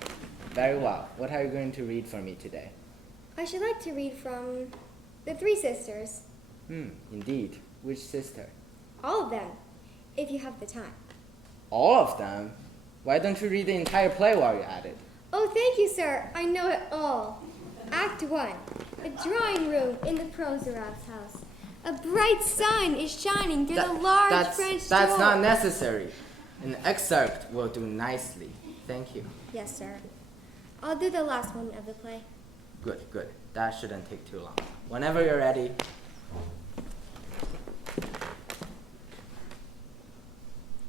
Very well. What are you going to read for me today? I should like to read from The Three Sisters. Indeed. Which sister? All of them, if you have the time. All of them? Why don't you read the entire play while you're at it? Oh, thank you, sir. I know it all. Act 1. A drawing room in the Prozorov's house. A bright sun is shining through the large French door. That's not necessary. An excerpt will do nicely. Thank you. Yes, sir. I'll do the last one of the play. Good. That shouldn't take too long. Whenever you're ready.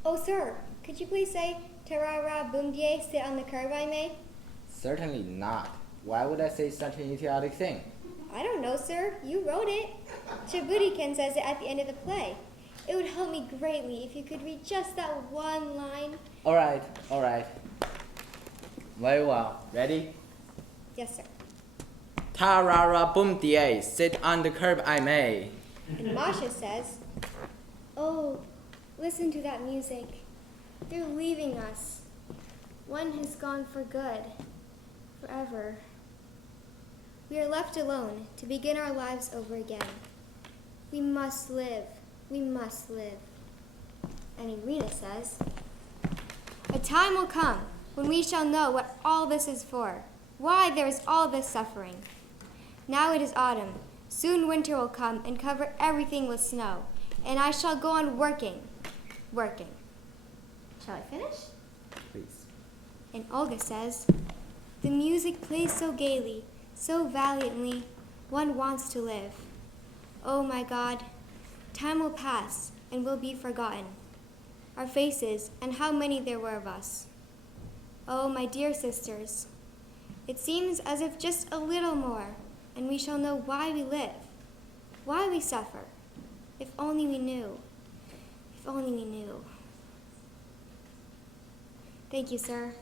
Oh, sir, could you please say, Tarara Boomdier, sit on the curb I may? Certainly not. Why would I say such an idiotic thing? I don't know, sir. You wrote it. Chabutikin says it at the end of the play. It would help me greatly if you could read just that one line. All right. Very well. Ready? Yes, sir. Tarara boom die, sit on the curb I may. And Masha says, oh, listen to that music. They're leaving us. One has gone for good. Forever. We are left alone to begin our lives over again. We must live. We must live. And Irina says, a time will come when we shall know what all this is for, why there is all this suffering. Now it is autumn. Soon winter will come and cover everything with snow, and I shall go on working. Shall I finish? Please. And Olga says, the music plays so gaily, so valiantly, one wants to live. Oh my God, time will pass and will be forgotten. Our faces and how many there were of us. Oh, my dear sisters, it seems as if just a little more, and we shall know why we live, why we suffer. If only we knew. If only we knew. Thank you, sir.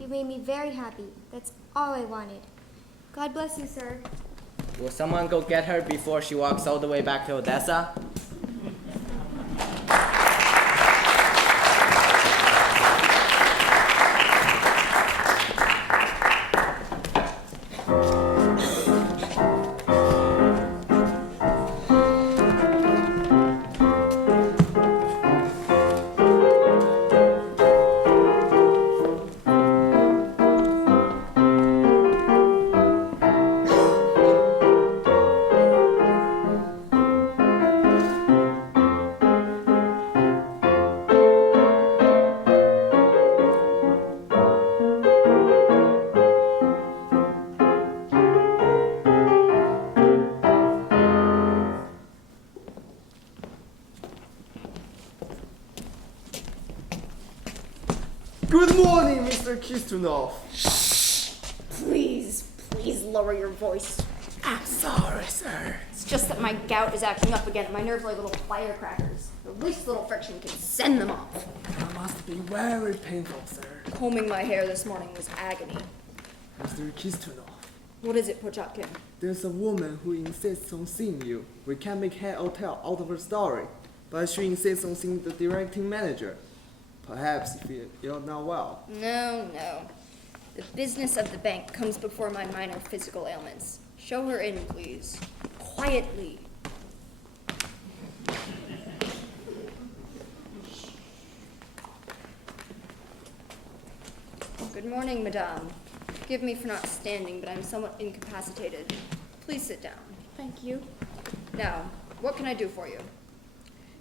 You made me very happy. That's all I wanted. God bless you, sir. Will someone go get her before she walks all the way back to Odessa? Good morning, Mr. Kistunov. Please lower your voice. I'm sorry, sir. It's just that my gout is acting up again and my nerves are like little firecrackers. The least little friction can send them off. That must be very painful, sir. Combing my hair this morning was agony. Mr. Kistunov, What is it, Pochotkin? there's a woman who insists on seeing you. We can't make head or tail out of her story, but she insists on seeing the directing manager. Perhaps if you're not well. No. The business of the bank comes before my minor physical ailments. Show her in, please. Quietly. Good morning, madame. Forgive me for not standing, but I'm somewhat incapacitated. Please sit down. Thank you. Now, what can I do for you?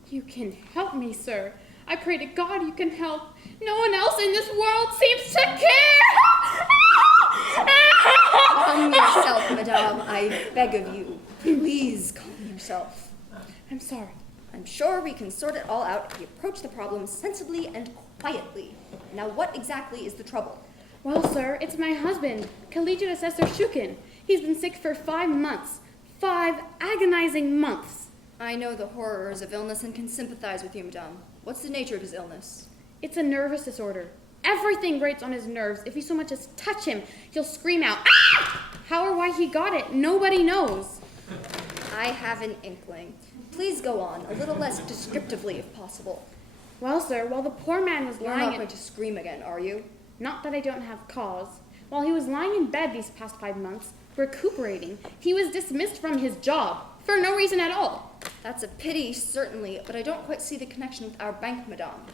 You can help me, sir. I pray to God you can help. No one else in this world seems to care. Calm yourself, madame. I beg of you. Please calm yourself. I'm sorry. I'm sure we can sort it all out if we approach the problem sensibly and quietly. Now, what exactly is the trouble? Well, sir, it's my husband, Collegiate Assessor Shukin. He's been sick for 5 months. 5 agonizing months. I know the horrors of illness and can sympathize with you, madame. What's the nature of his illness? It's a nervous disorder. Everything grates on his nerves. If you so much as touch him, he'll scream out, "Ah!" How or why he got it, nobody knows. I have an inkling. Please go on, a little less descriptively if possible. Well, sir, while the poor man was You're lying not going to scream again, are you? Not that I don't have cause. While he was lying in bed these past 5 months, recuperating, he was dismissed from his job for no reason at all. That's a pity, certainly, but I don't quite see the connection with our bank, madame.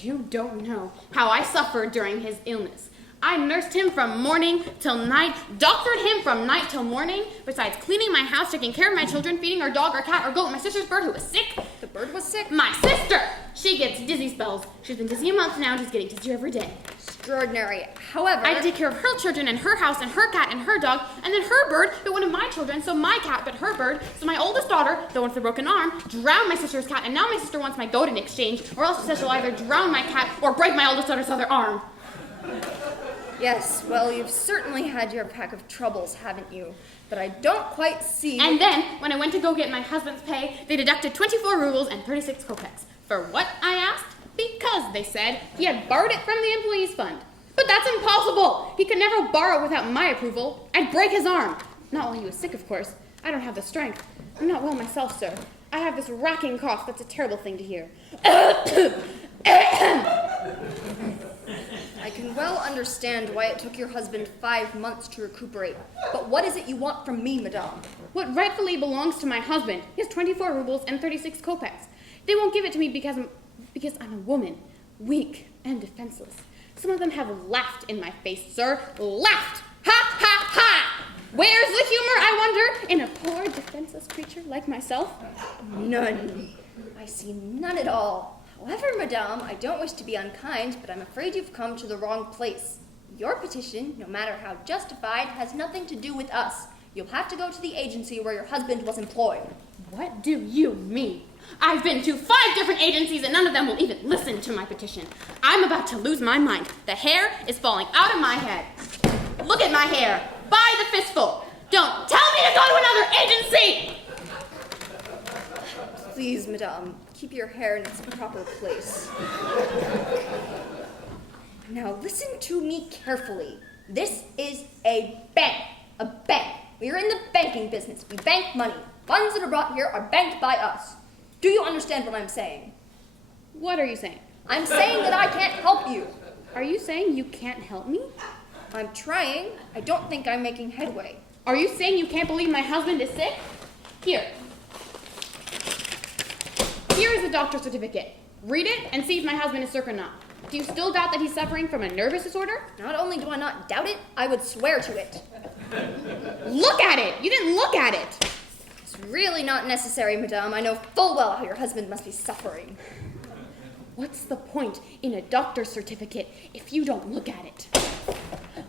You don't know how I suffered during his illness. I nursed him from morning till night, doctored him from night till morning, besides cleaning my house, taking care of my children, feeding our dog or cat or goat, my sister's bird who was sick. The bird was sick? My sister! She gets dizzy spells. She's been dizzy a month now, and she's getting dizzier every day. Extraordinary. However, I take care of her children and her house and her cat and her dog, and then her bird, but one of my children, so my cat, but her bird, so my oldest daughter, the one with the broken arm, drowned my sister's cat, and now my sister wants my goat in exchange, or else she says she'll either drown my cat or break my oldest daughter's other arm. Yes, well, you've certainly had your pack of troubles, haven't you? But I don't quite see... And then, when I went to go get my husband's pay, they deducted 24 rubles and 36 kopecks. For what, I asked? Because, they said, he had borrowed it from the employees' fund. But that's impossible! He could never borrow without my approval. I'd break his arm. Not while he was sick, of course. I don't have the strength. I'm not well myself, sir. I have this racking cough that's a terrible thing to hear. I can well understand why it took your husband 5 months to recuperate. But what is it you want from me, madame? What rightfully belongs to my husband is 24 rubles and 36 kopecks. They won't give it to me because I'm a woman, weak and defenseless. Some of them have laughed in my face, sir. Laughed! Ha, ha, ha! Where's the humor, I wonder, in a poor, defenseless creature like myself? None. I see none at all. However, madame, I don't wish to be unkind, but I'm afraid you've come to the wrong place. Your petition, no matter how justified, has nothing to do with us. You'll have to go to the agency where your husband was employed. What do you mean? I've been to 5 different agencies and none of them will even listen to my petition. I'm about to lose my mind. The hair is falling out of my head. Look at my hair. By the fistful. Don't tell me to go to another agency! Please, madame, keep your hair in its proper place. Now listen to me carefully. This is a bank. A bank. We are in the banking business. We bank money. Funds that are brought here are banked by us. Do you understand what I'm saying? What are you saying? I'm saying that I can't help you. Are you saying you can't help me? I'm trying. I don't think I'm making headway. Are you saying you can't believe my husband is sick? Here. Here is a doctor's certificate. Read it and see if my husband is sick or not. Do you still doubt that he's suffering from a nervous disorder? Not only do I not doubt it, I would swear to it. Look at it! You didn't look at it! It's really not necessary, madame. I know full well how your husband must be suffering. What's the point in a doctor's certificate if you don't look at it?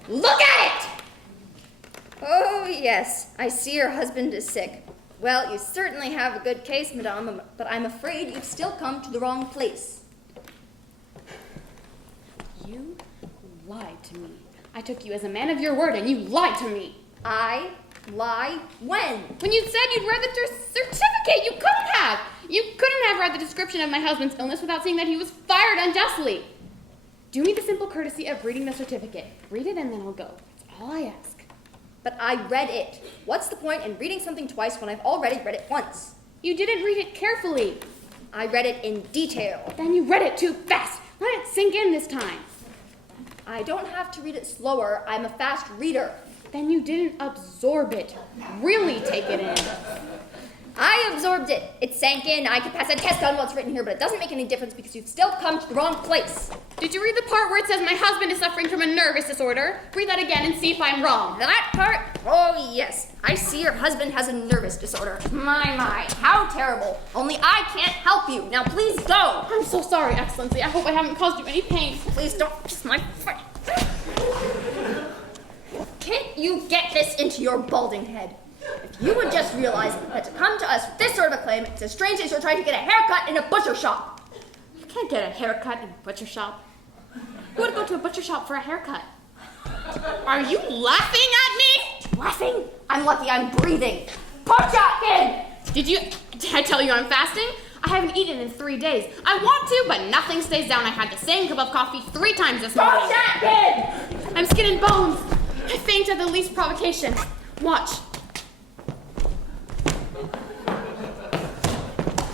Look at it! Oh, yes. I see your husband is sick. Well, you certainly have a good case, madame, but I'm afraid you've still come to the wrong place. You lied to me. I took you as a man of your word, and you lied to me. I lie when? When you said you'd read the certificate, you couldn't have. You couldn't have read the description of my husband's illness without seeing that he was fired unjustly. Do me the simple courtesy of reading the certificate. Read it and then I'll go. That's all I ask. But I read it. What's the point in reading something twice when I've already read it once? You didn't read it carefully. I read it in detail. Then you read it too fast. Let it sink in this time. I don't have to read it slower. I'm a fast reader. Then you didn't absorb it. Really take it in. I absorbed it. It sank in. I could pass a test on what's written here, but it doesn't make any difference because you've still come to the wrong place. Did you read the part where it says my husband is suffering from a nervous disorder? Read that again and see if I'm wrong. That part? Oh, yes. I see your husband has a nervous disorder. My, how terrible. Only I can't help you. Now please go. I'm so sorry, Excellency. I hope I haven't caused you any pain. Please don't kiss my foot. Can't you get this into your balding head? If you would just realize that to come to us with this sort of a claim, it's as strange as you're trying to get a haircut in a butcher shop. You can't get a haircut in a butcher shop. Who would go to a butcher shop for a haircut? Are you laughing at me? Laughing? I'm lucky I'm breathing. Pochotkin! Did I tell you I'm fasting? I haven't eaten in 3 days. I want to, but nothing stays down. I had the same cup of coffee 3 times this morning. Pochotkin! I'm skin and bones. I faint at the least provocation. Watch.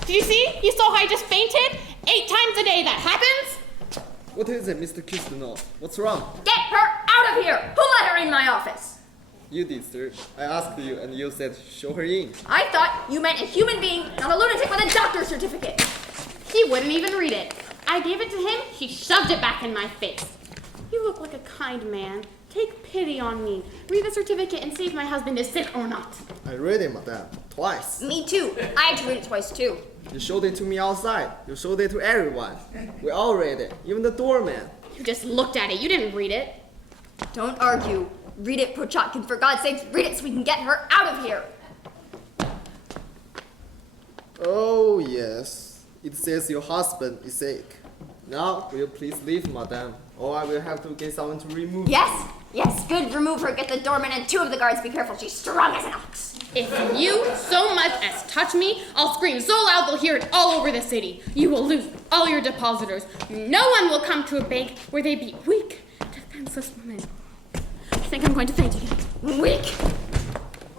Did you see? You saw how I just fainted? 8 times a day that happens? What is it, Mr. Kistino? What's wrong? Get her out of here! Who let her in my office? You did, sir. I asked you and you said show her in. I thought you meant a human being, not a lunatic with a doctor's certificate. He wouldn't even read it. I gave it to him, he shoved it back in my face. You look like a kind man. Take pity on me. Read the certificate and see if my husband is sick or not. I read it, madame. Twice. Me too. I had to read it twice too. You showed it to me outside. You showed it to everyone. We all read it, even the doorman. You just looked at it. You didn't read it. Don't argue. Read it, Pochotkin. For God's sake, read it so we can get her out of here. Oh, yes. It says your husband is sick. Now, will you please leave, madame? Or I will have to get someone to remove her. Yes, good. Remove her. Get the doorman and 2 of the guards. Be careful. She's strong as an ox. If you so much as touch me, I'll scream so loud they'll hear it all over the city. You will lose all your depositors. No one will come to a bank where they be weak, defenseless women. I think I'm going to faint again. Weak?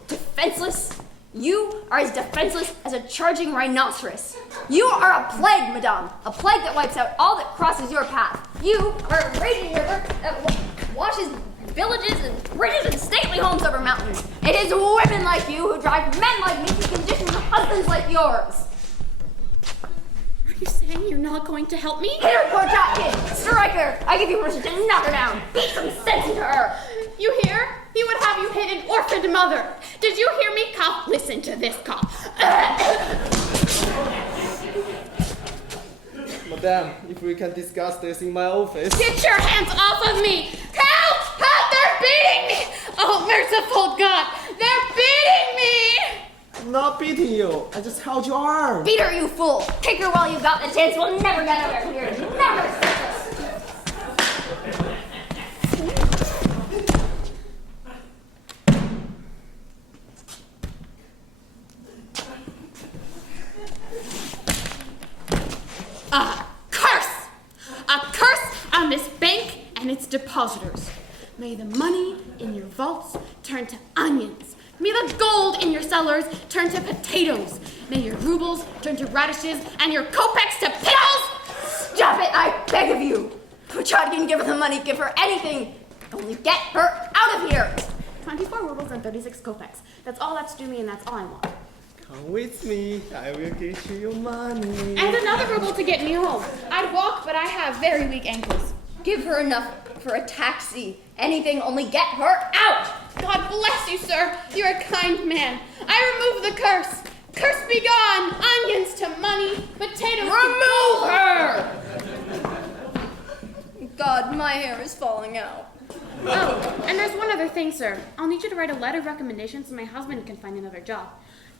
Defenseless? You are as defenseless as a charging rhinoceros. You are a plague, madame. A plague that wipes out all that crosses your path. You are a raging river that washes villages and bridges and stately homes over mountains. It is women like you who drive men like me to conditions of husbands like yours. Are you saying you're not going to help me? Hit her, Pochotkin! Strike her! I give you permission to knock her down. Beat some sense into her. You hear? He would have you hit an orphaned mother. Did you hear me cough? Listen to this cough. Madame, if we can discuss this in my office. Get your hands off of me! Help! Help! They're beating me! Oh, merciful God! They're beating me! I'm not beating you. I just held your arm. Beat her, you fool! Kick her while you got the chance. We'll never get out of here. Never! depositors. May the money in your vaults turn to onions. May the gold in your cellars turn to potatoes. May your rubles turn to radishes and your kopecks to pickles. Stop it, I beg of you. Puchard can give her the money, give her anything. Only get her out of here. 24 rubles and 36 kopecks. That's all that's due me, and that's all I want. Come with me, I will get you your money. And another ruble to get me home. I'd walk, but I have very weak ankles. Give her enough for a taxi. Anything, only get her out. God bless you, sir. You're a kind man. I remove the curse. Curse be gone. Onions to money, potatoes Remove to her! God, my hair is falling out. Oh, and there's one other thing, sir. I'll need you to write a letter of recommendation so my husband can find another job.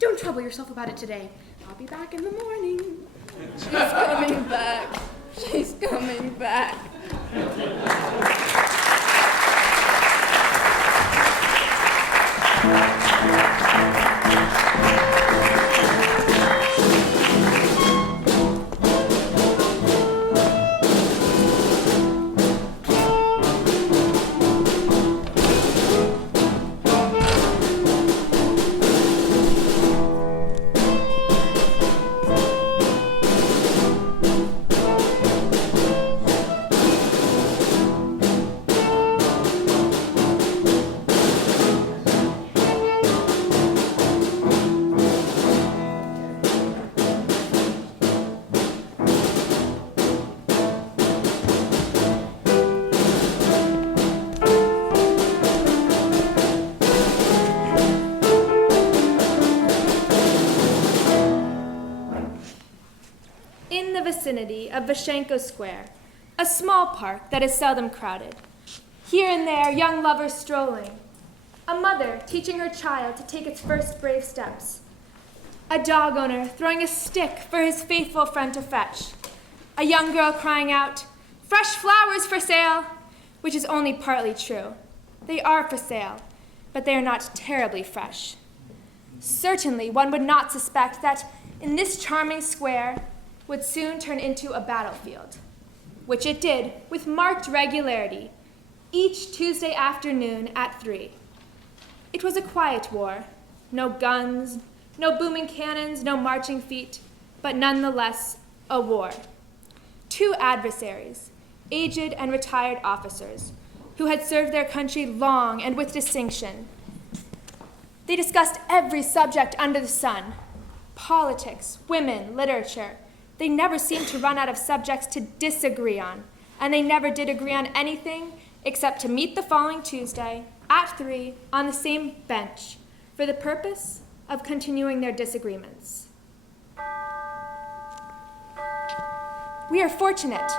Don't trouble yourself about it today. I'll be back in the morning. She's coming back. She's coming back. Vicinity of Vashenko Square, a small park that is seldom crowded. Here and there, young lovers strolling. A mother teaching her child to take its first brave steps. A dog owner throwing a stick for his faithful friend to fetch. A young girl crying out, "Fresh flowers for sale," which is only partly true. They are for sale, but they are not terribly fresh. Certainly, one would not suspect that in this charming square would soon turn into a battlefield, which it did with marked regularity, each Tuesday afternoon at 3. It was a quiet war, no guns, no booming cannons, no marching feet, but nonetheless a war. 2 adversaries, aged and retired officers, who had served their country long and with distinction. They discussed every subject under the sun, politics, women, literature. They never seemed to run out of subjects to disagree on, and they never did agree on anything except to meet the following Tuesday at 3 on the same bench for the purpose of continuing their disagreements. We are fortunate.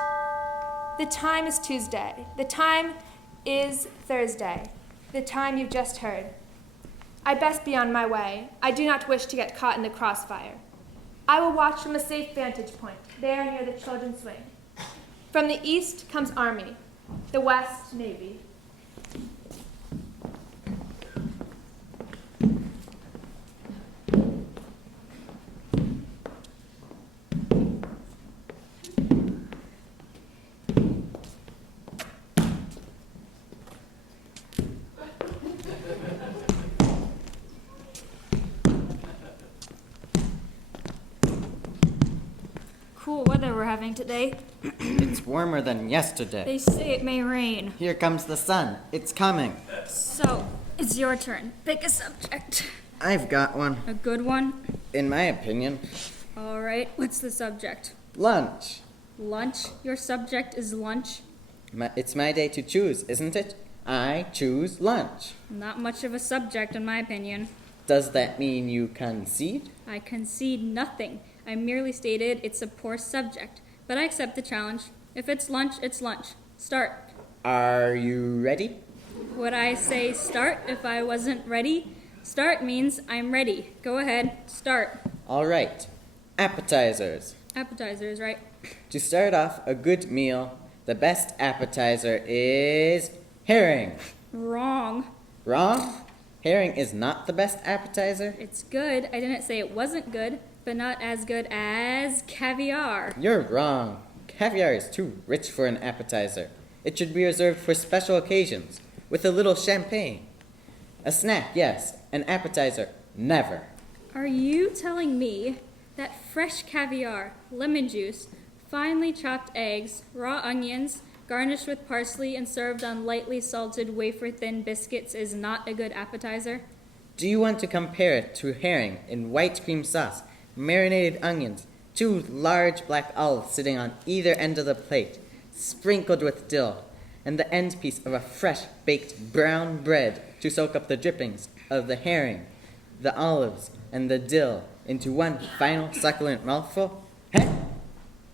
The time is Tuesday. The time is Thursday. The time you've just heard. I best be on my way. I do not wish to get caught in the crossfire. I will watch from a safe vantage point, there near the children's swing. From the east comes Army, the west, Navy. Cool weather we're having today. It's warmer than yesterday. They say it may rain. Here comes the sun. It's coming. So, it's your turn. Pick a subject. I've got one. A good one? In my opinion. All right, what's the subject? Lunch. Lunch? Your subject is lunch? It's my day to choose, isn't it? I choose lunch. Not much of a subject, in my opinion. Does that mean you concede? I concede nothing. I merely stated it's a poor subject, but I accept the challenge. If it's lunch, it's lunch. Start. Are you ready? Would I say start if I wasn't ready? Start means I'm ready. Go ahead, start. All right. Appetizers. Appetizers, right? To start off a good meal, the best appetizer is herring. Wrong. Wrong? Herring is not the best appetizer? It's good. I didn't say it wasn't good, but not as good as caviar. You're wrong. Caviar is too rich for an appetizer. It should be reserved for special occasions, with a little champagne. A snack, yes. An appetizer, never. Are you telling me that fresh caviar, lemon juice, finely chopped eggs, raw onions, garnished with parsley and served on lightly salted wafer-thin biscuits is not a good appetizer? Do you want to compare it to herring in white cream sauce, marinated onions, 2 large black olives sitting on either end of the plate, sprinkled with dill, and the end piece of a fresh baked brown bread to soak up the drippings of the herring, the olives, and the dill into one final succulent mouthful? Heh?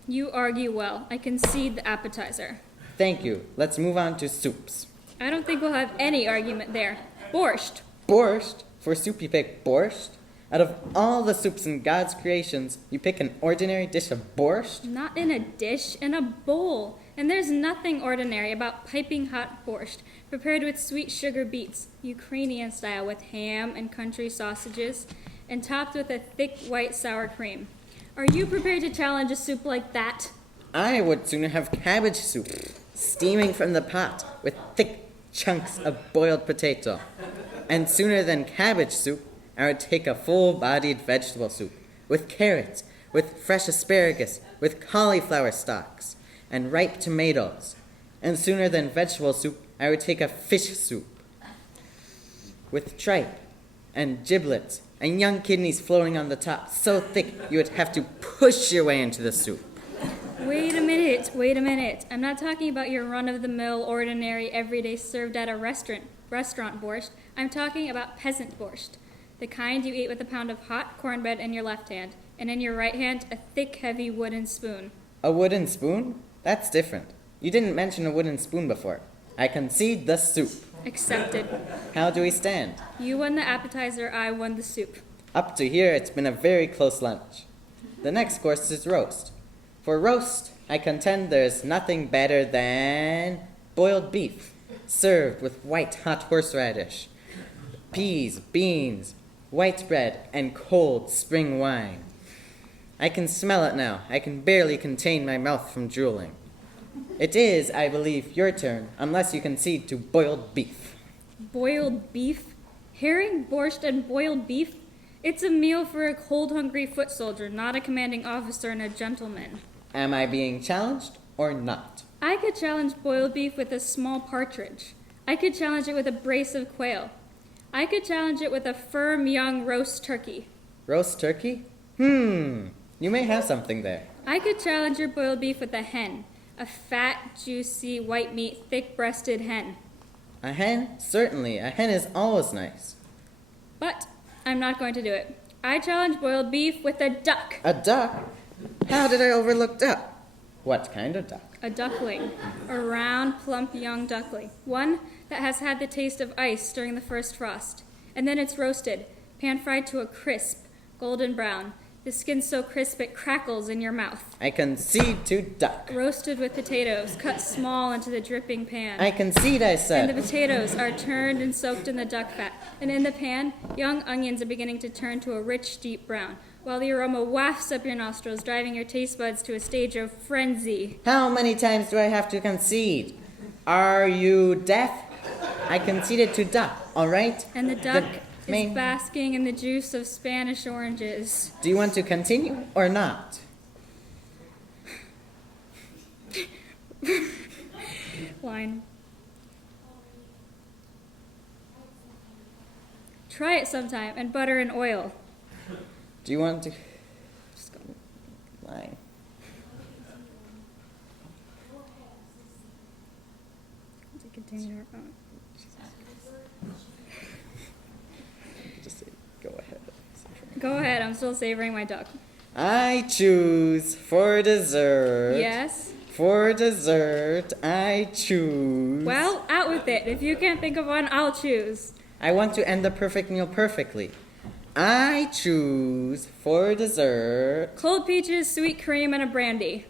You argue well. I concede the appetizer. Thank you. Let's move on to soups. I don't think we'll have any argument there. Borscht. Borscht? For soup you pick borscht? Out of all the soups in God's creations, you pick an ordinary dish of borscht? Not in a dish, in a bowl. And there's nothing ordinary about piping hot borscht, prepared with sweet sugar beets, Ukrainian style, with ham and country sausages, and topped with a thick white sour cream. Are you prepared to challenge a soup like that? I would sooner have cabbage soup, steaming from the pot, with thick chunks of boiled potato. And sooner than cabbage soup, I would take a full-bodied vegetable soup, with carrots, with fresh asparagus, with cauliflower stalks, and ripe tomatoes. And sooner than vegetable soup, I would take a fish soup, with tripe, and giblets, and young kidneys floating on the top, so thick you would have to push your way into the soup. Wait a minute. I'm not talking about your run-of-the-mill, ordinary, everyday served at a restaurant borscht. I'm talking about peasant borscht, the kind you eat with a pound of hot cornbread in your left hand, and in your right hand a thick, heavy wooden spoon. A wooden spoon? That's different. You didn't mention a wooden spoon before. I concede the soup. Accepted. How do we stand? You won the appetizer, I won the soup. Up to here, it's been a very close lunch. The next course is roast. For roast, I contend there's nothing better than boiled beef, served with white hot horseradish, peas, beans, white bread, and cold spring wine. I can smell it now. I can barely contain my mouth from drooling. It is, I believe, your turn, unless you concede to boiled beef. Boiled beef? Herring, borscht, and boiled beef? It's a meal for a cold, hungry foot soldier, not a commanding officer and a gentleman. Am I being challenged or not? I could challenge boiled beef with a small partridge. I could challenge it with a brace of quail. I could challenge it with a firm, young roast turkey. Roast turkey? You may have something there. I could challenge your boiled beef with a hen. A fat, juicy, white meat, thick-breasted hen. A hen? Certainly. A hen is always nice. But I'm not going to do it. I challenge boiled beef with a duck. A duck? How did I overlook duck? What kind of duck? A duckling. A round, plump young duckling. One that has had the taste of ice during the first frost. And then it's roasted, pan-fried to a crisp, golden brown. The skin so crisp it crackles in your mouth. I concede to duck. Roasted with potatoes, cut small into the dripping pan. I concede, I said. And the potatoes are turned and soaked in the duck fat. And in the pan, young onions are beginning to turn to a rich, deep brown, while the aroma wafts up your nostrils, driving your taste buds to a stage of frenzy. How many times do I have to concede? Are you deaf? I conceded to duck, all right? And the duck is basking in the juice of Spanish oranges. Do you want to continue or not? Line. Try it sometime, and butter and oil. Do you want to... Just go. Line. Just say, go ahead. Go ahead, I'm still savoring my duck. I choose for dessert. Yes? For dessert, I choose... Well, out with it. If you can't think of one, I'll choose. I want to end the perfect meal perfectly. I choose for dessert... Cold peaches, sweet cream, and a brandy.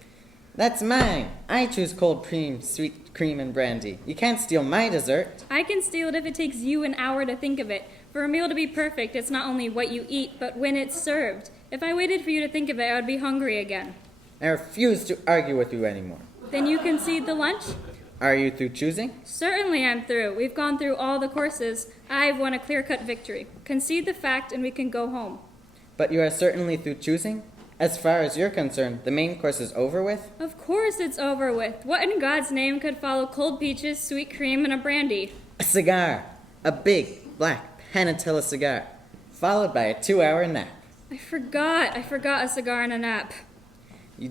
That's mine. I choose cold cream, sweet cream, and brandy. You can't steal my dessert. I can steal it if it takes you an hour to think of it. For a meal to be perfect, it's not only what you eat, but when it's served. If I waited for you to think of it, I would be hungry again. I refuse to argue with you anymore. Then you concede the lunch? Are you through choosing? Certainly I'm through. We've gone through all the courses. I've won a clear-cut victory. Concede the fact and we can go home. But you are certainly through choosing? As far as you're concerned, the main course is over with? Of course it's over with. What in God's name could follow cold peaches, sweet cream, and a brandy? A cigar. A big, black Panatella cigar. Followed by a 2-hour nap. I forgot a cigar and a nap.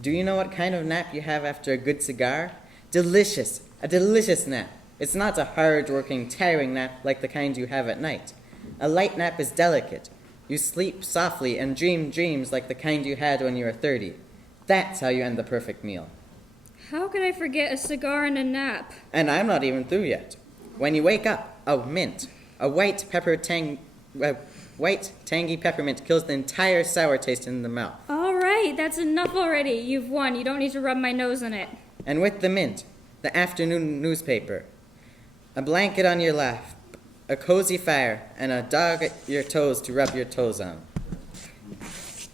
Do you know what kind of nap you have after a good cigar? Delicious. A delicious nap. It's not a hard-working, tiring nap like the kind you have at night. A light nap is delicate. You sleep softly and dream dreams like the kind you had when you were 30. That's how you end the perfect meal. How could I forget a cigar and a nap? And I'm not even through yet. When you wake up, a mint. A white tangy peppermint kills the entire sour taste in the mouth. All right, that's enough already. You've won. You don't need to rub my nose in it. And with the mint, the afternoon newspaper, a blanket on your lap, a cozy fire, and a dog at your toes to rub your toes on.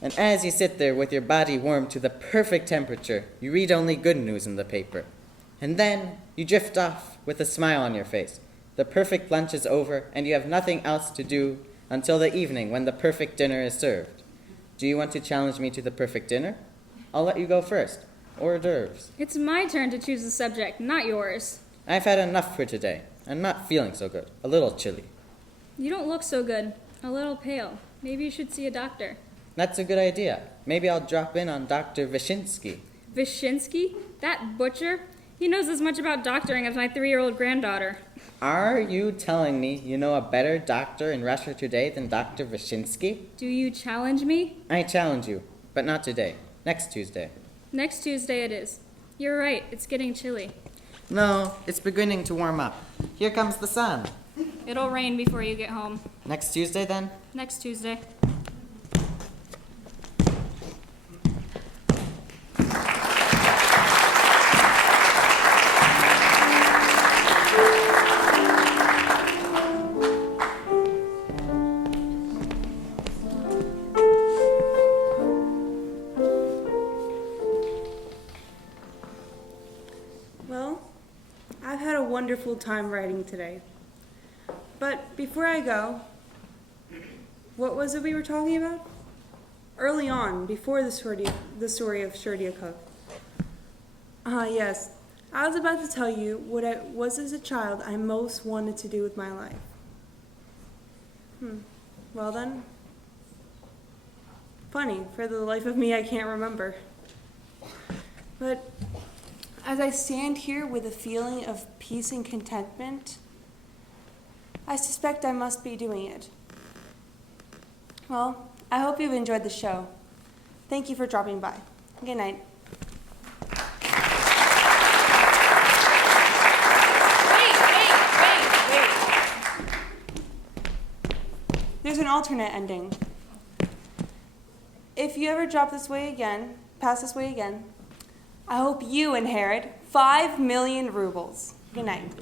And as you sit there with your body warmed to the perfect temperature, you read only good news in the paper. And then you drift off with a smile on your face. The perfect lunch is over, and you have nothing else to do until the evening when the perfect dinner is served. Do you want to challenge me to the perfect dinner? I'll let you go first. Hors d'oeuvres. It's my turn to choose the subject, not yours. I've had enough for today. I'm not feeling so good. A little chilly. You don't look so good. A little pale. Maybe you should see a doctor. That's a good idea. Maybe I'll drop in on Dr. Wyszynski. Wyszynski? That butcher? He knows as much about doctoring as my 3-year-old granddaughter. Are you telling me you know a better doctor in Russia today than Dr. Wyszynski? Do you challenge me? I challenge you, but not today. Next Tuesday. Next Tuesday it is. You're right, it's getting chilly. No, it's beginning to warm up. Here comes the sun. It'll rain before you get home. Next Tuesday, then? Next Tuesday. Well, I've had a wonderful time writing today. But before I go, what was it we were talking about? Early on, before the story of Sherdyakov. Yes. I was about to tell you what it was as a child I most wanted to do with my life. Well then. Funny, for the life of me, I can't remember. But as I stand here with a feeling of peace and contentment, I suspect I must be doing it. Well, I hope you've enjoyed the show. Thank you for dropping by. Good night. Wait. There's an alternate ending. If you ever pass this way again, I hope you inherit 5 million rubles. Good night.